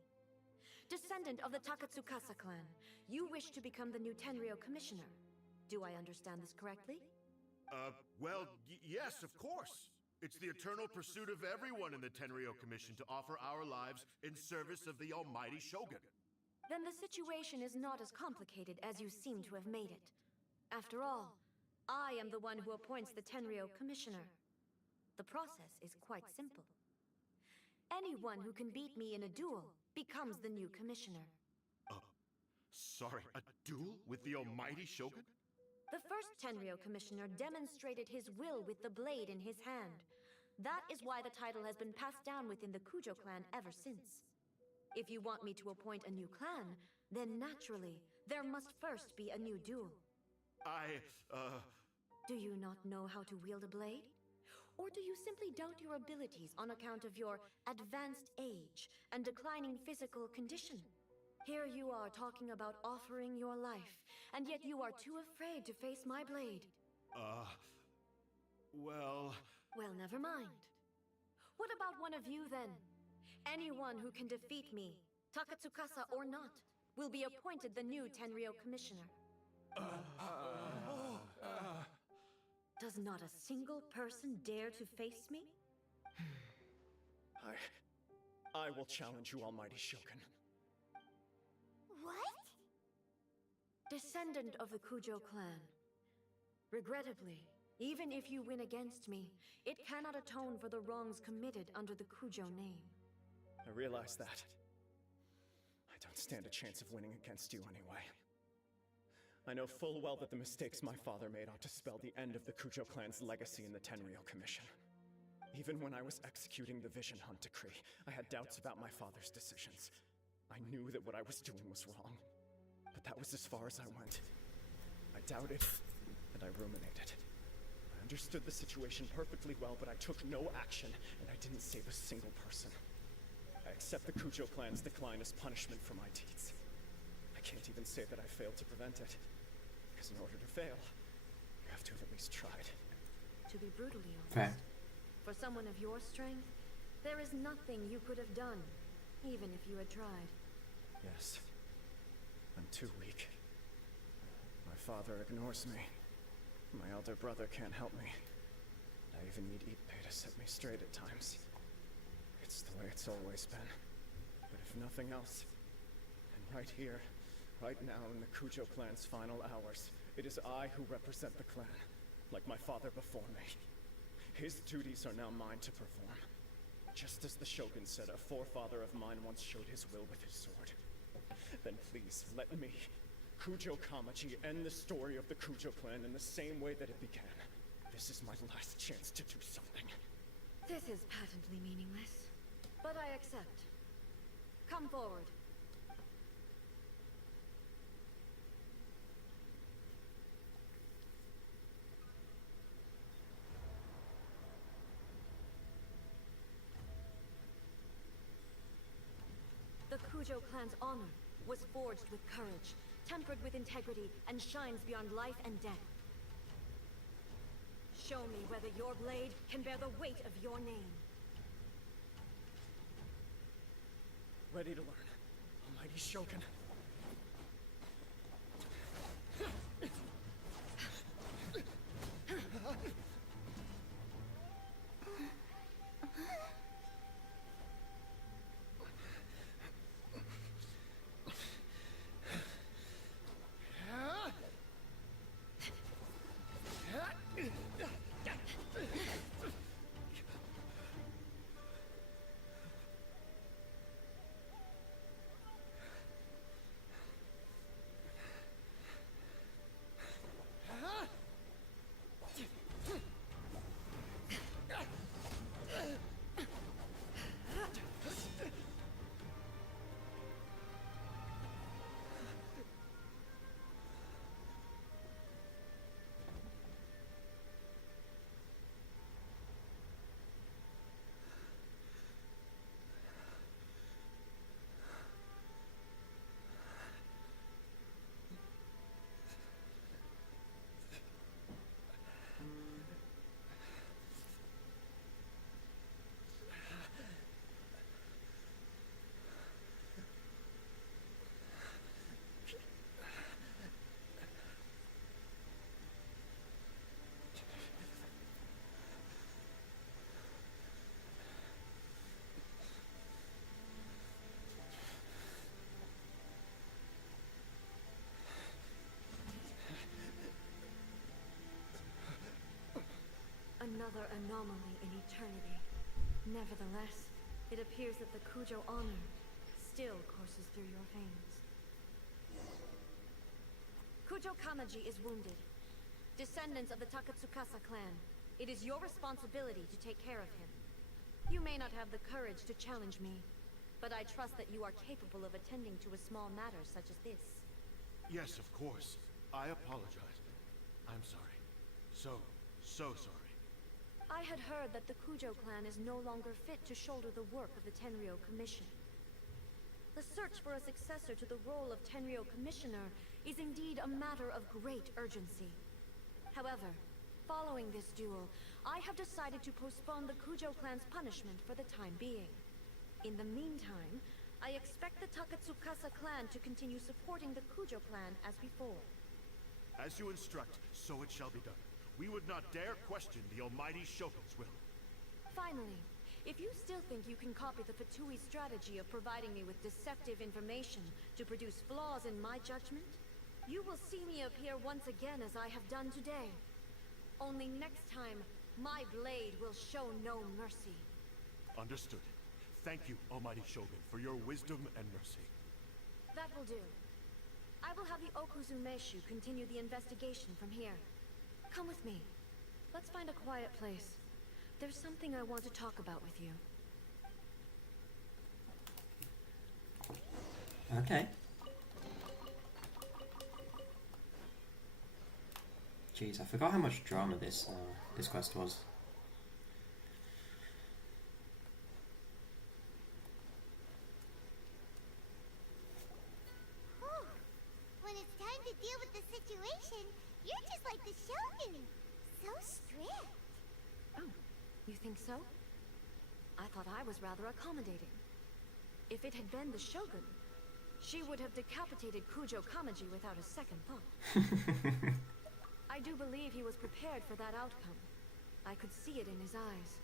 Descendant of the Takatsukasa clan, you wish to become the new Tenryo commissioner. Do I understand this correctly? Well, yes, of course. It's the eternal pursuit of everyone in the Tenryo Commission to offer our lives in service of the almighty Shogun. Then the situation is not as complicated as you seem to have made it. After all, I am the one who appoints the Tenryo commissioner. The process is quite simple. Anyone who can beat me in a duel becomes the new commissioner. Sorry, a duel with the almighty Shogun? The first Tenryo commissioner demonstrated his will with the blade in his hand. That is why the title has been passed down within the Kujo clan ever since. If you want me to appoint a new clan, then naturally, there must first be a new duel. Do you not know how to wield a blade? Or do you simply doubt your abilities on account of your advanced age and declining physical condition? Here you are talking about offering your life, and yet you are too afraid to face my blade. Well, never mind. What about one of you then? Anyone who can defeat me, Takatsukasa or not, will be appointed the new Tenryo commissioner. Does not a single person dare to face me? I will challenge you, almighty Shogun. What? Descendant of the Kujo clan. Regrettably, even if you win against me, it cannot atone for the wrongs committed under the Kujo name. I realize that. I don't stand a chance of winning against you anyway. I know full well that the mistakes my father made ought to spell the end of the Kujo clan's legacy in the Tenryo Commission. Even when I was executing the Vision Hunt Decree, I had doubts about my father's decisions. I knew that what I was doing was wrong, but that was as far as I went. I doubted, and I ruminated. I understood the situation perfectly well, but I took no action, and I didn't save a single person. I accept the Kujo clan's decline as punishment for my deeds. I can't even say that I failed to prevent it, because in order to fail, you have to have at least tried. To be brutally honest, for someone of your strength, there is nothing you could have done, even if you had tried. Yes, I'm too weak. My father ignores me. My elder brother can't help me. I even need Ippei to set me straight at times. It's the way it's always been. But if nothing else, and right here, right now in the Kujo clan's final hours, it is I who represent the clan, like my father before me. His duties are now mine to perform. Just as the Shogun said a forefather of mine once showed his will with his sword. Then please, let me, Kujo Kamaji, end the story of the Kujo clan in the same way that it began. This is my last chance to do something. This is patently meaningless, but I accept. Come forward. The Kujo clan's honor was forged with courage, tempered with integrity, and shines beyond life and death. Show me whether your blade can bear the weight of your name. Ready to learn. Almighty Shogun. Another anomaly in eternity. Nevertheless, it appears that the Kujo honor still courses through your veins. Kujo Kamaji is wounded. Descendants of the Takatsukasa clan, it is your responsibility to take care of him. You may not have the courage to challenge me, but I trust that you are capable of attending to a small matter such as this. Yes, of course. I apologize. I'm sorry. So sorry. I had heard that the Kujo clan is no longer fit to shoulder the work of the Tenryou Commission. The search for a successor to the role of Tenryou Commissioner is indeed a matter of great urgency. However, following this duel, I have decided to postpone the Kujo clan's punishment for the time being. In the meantime, I expect the Takatsukasa clan to continue supporting the Kujo clan as before. As you instruct, so it shall be done. We would not dare question the almighty Shogun's will. Finally, if you still think you can copy the Fatui strategy of providing me with deceptive information to produce flaws in my judgment, you will see me appear once again as I have done today. Only next time, my blade will show no mercy. Understood. Thank you, almighty Shogun, for your wisdom and mercy. That will do. I will have the Okuzumeshu continue the investigation from here. Come with me. Let's find a quiet place. There's something I want to talk about with you. Okay. Jeez, I forgot how much drama this quest was. When it's time to deal with the situation, you're just like the Shogun. So strict. Oh, you think so? I thought I was rather accommodating. If it had been the Shogun, she would have decapitated Kujo Kamaji without a second thought. I do believe he was prepared for that outcome. I could see it in his eyes.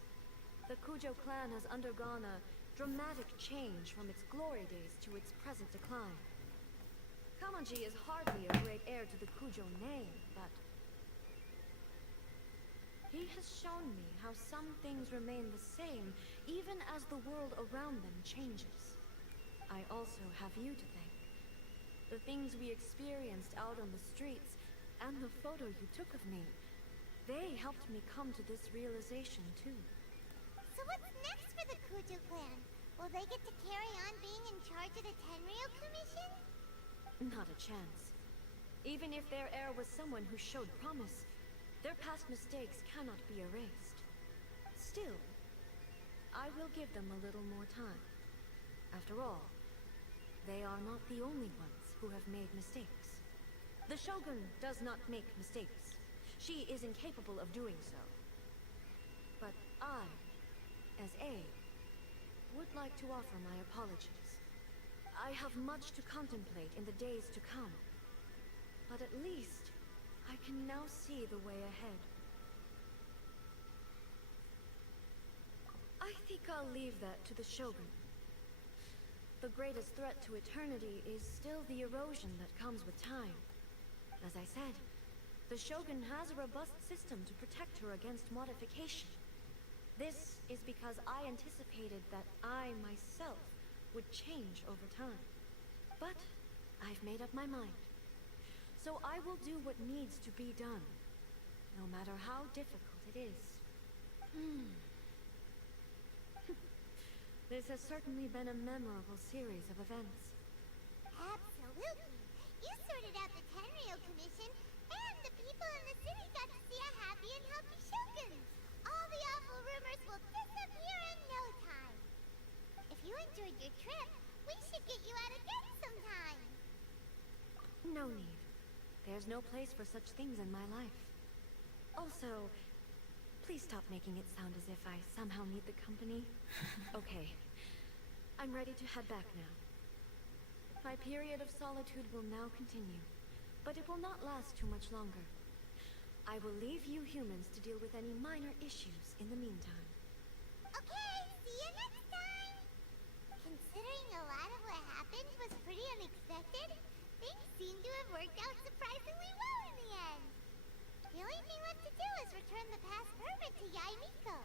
The Kujo clan has undergone a dramatic change from its glory days to its present decline. Kamaji is hardly a great heir to the Kujo name, but he has shown me how some things remain the same, even as the world around them changes. I also have you to thank. The things we experienced out on the streets, and the photo you took of me, they helped me come to this realization too. So what's next for the Kujo clan? Will they get to carry on being in charge of the Tenryou Commission? Not a chance. Even if their heir was someone who showed promise, their past mistakes cannot be erased. Still, I will give them a little more time. After all, they are not the only ones who have made mistakes. The Shogun does not make mistakes. She is incapable of doing so. But I, as A, would like to offer my apologies. I have much to contemplate in the days to come. But at least, I can now see the way ahead. I think I'll leave that to the Shogun. The greatest threat to eternity is still the erosion that comes with time. As I said, the Shogun has a robust system to protect her against modification. This is because I anticipated that I myself would change over time. But I've made up my mind. So I will do what needs to be done, no matter how difficult it is. This has certainly been a memorable series of events. Absolutely. You sorted out the Tenryou Commission, and the people in the city got to see a happy and healthy Shogun. All the awful rumors will disappear in no time. If you enjoyed your trip, we should get you out again sometime. No need. There's no place for such things in my life. Also, please stop making it sound as if I somehow need the company. Okay. I'm ready to head back now. My period of solitude will now continue, but it will not last too much longer. I will leave you humans to deal with any minor issues in the meantime. Okay, see you next time! Considering a lot of what happened was pretty unexpected, things seem to have worked out surprisingly well in the end. The only thing left to do is return the past permit to Yaimiko.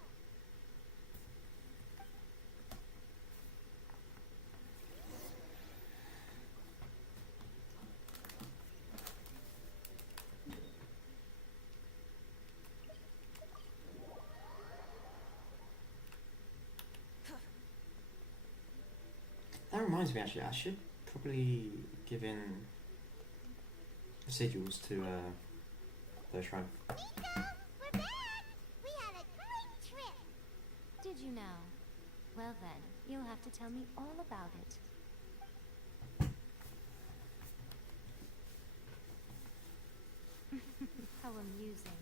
That reminds me, actually, I should probably give in residuals to the shrine. Nico, we're back! We had a great trip! Did you now? Well then, you'll have to tell me all about it. How amusing.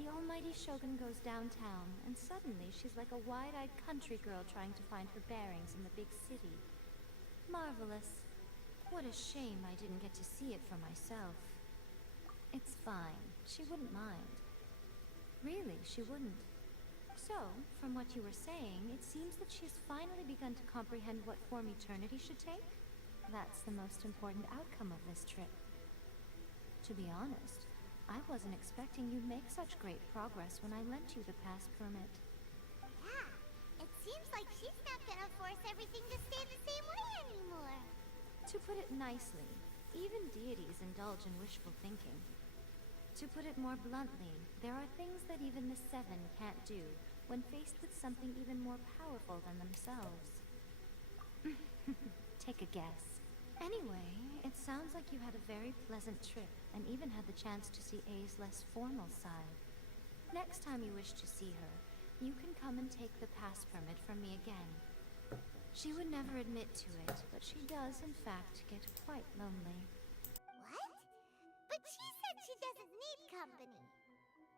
The almighty Shogun goes downtown, and suddenly she's like a wide-eyed country girl trying to find her bearings in the big city. Marvelous. What a shame I didn't get to see it for myself. It's fine. She wouldn't mind. Really, she wouldn't. So, from what you were saying, it seems that she's finally begun to comprehend what form eternity should take? That's the most important outcome of this trip. To be honest, I wasn't expecting you'd make such great progress when I lent you the pass permit. Yeah, it seems like she's not gonna force everything to stay the same way anymore. To put it nicely, even deities indulge in wishful thinking. To put it more bluntly, there are things that even the Seven can't do when faced with something even more powerful than themselves. Take a guess. Anyway, it sounds like you had a very pleasant trip and even had the chance to see A's less formal side. Next time you wish to see her, you can come and take the pass permit from me again. She would never admit to it, but she does, in fact, get quite lonely. What? But she said she doesn't need company.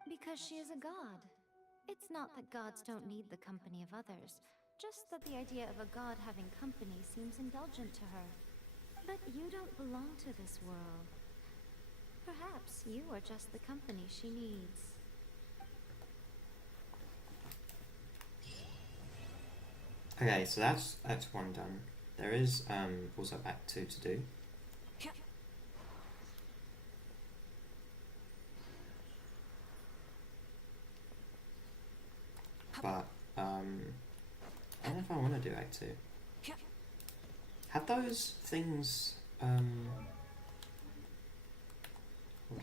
Because she is a god. It's not that gods don't need the company of others, just that the idea of a god having company seems indulgent to her. But you don't belong to this world. Perhaps you are just the company she needs. Okay, so that's one done. There is also Act 2 to do. But I don't know if I want to do Act 2. Have those things hold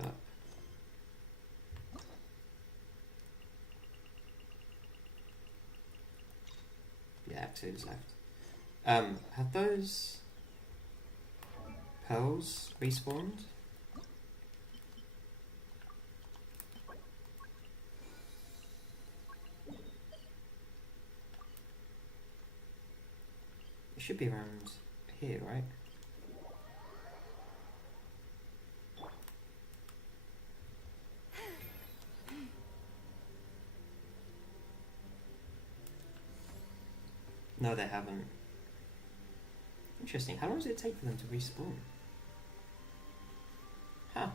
up. Yeah, Act 2 is left. Have those pearls respawned? It should be around here, right? No, they haven't. Interesting. How long does it take for them to respawn? Huh.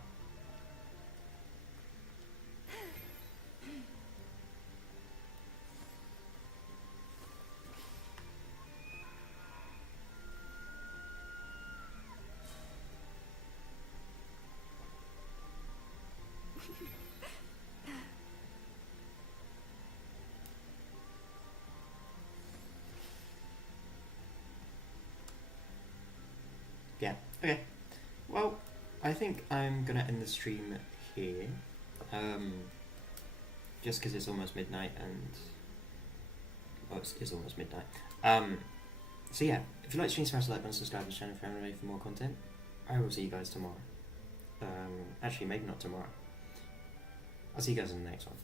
Yeah, okay. Well, I think I'm gonna end the stream here. Just because it's almost midnight and... Oh, it's almost midnight. So yeah, if you like stream, smash the like button, subscribe to the channel if you're ready for more content. I will see you guys tomorrow. Actually, maybe not tomorrow. I'll see you guys in the next one.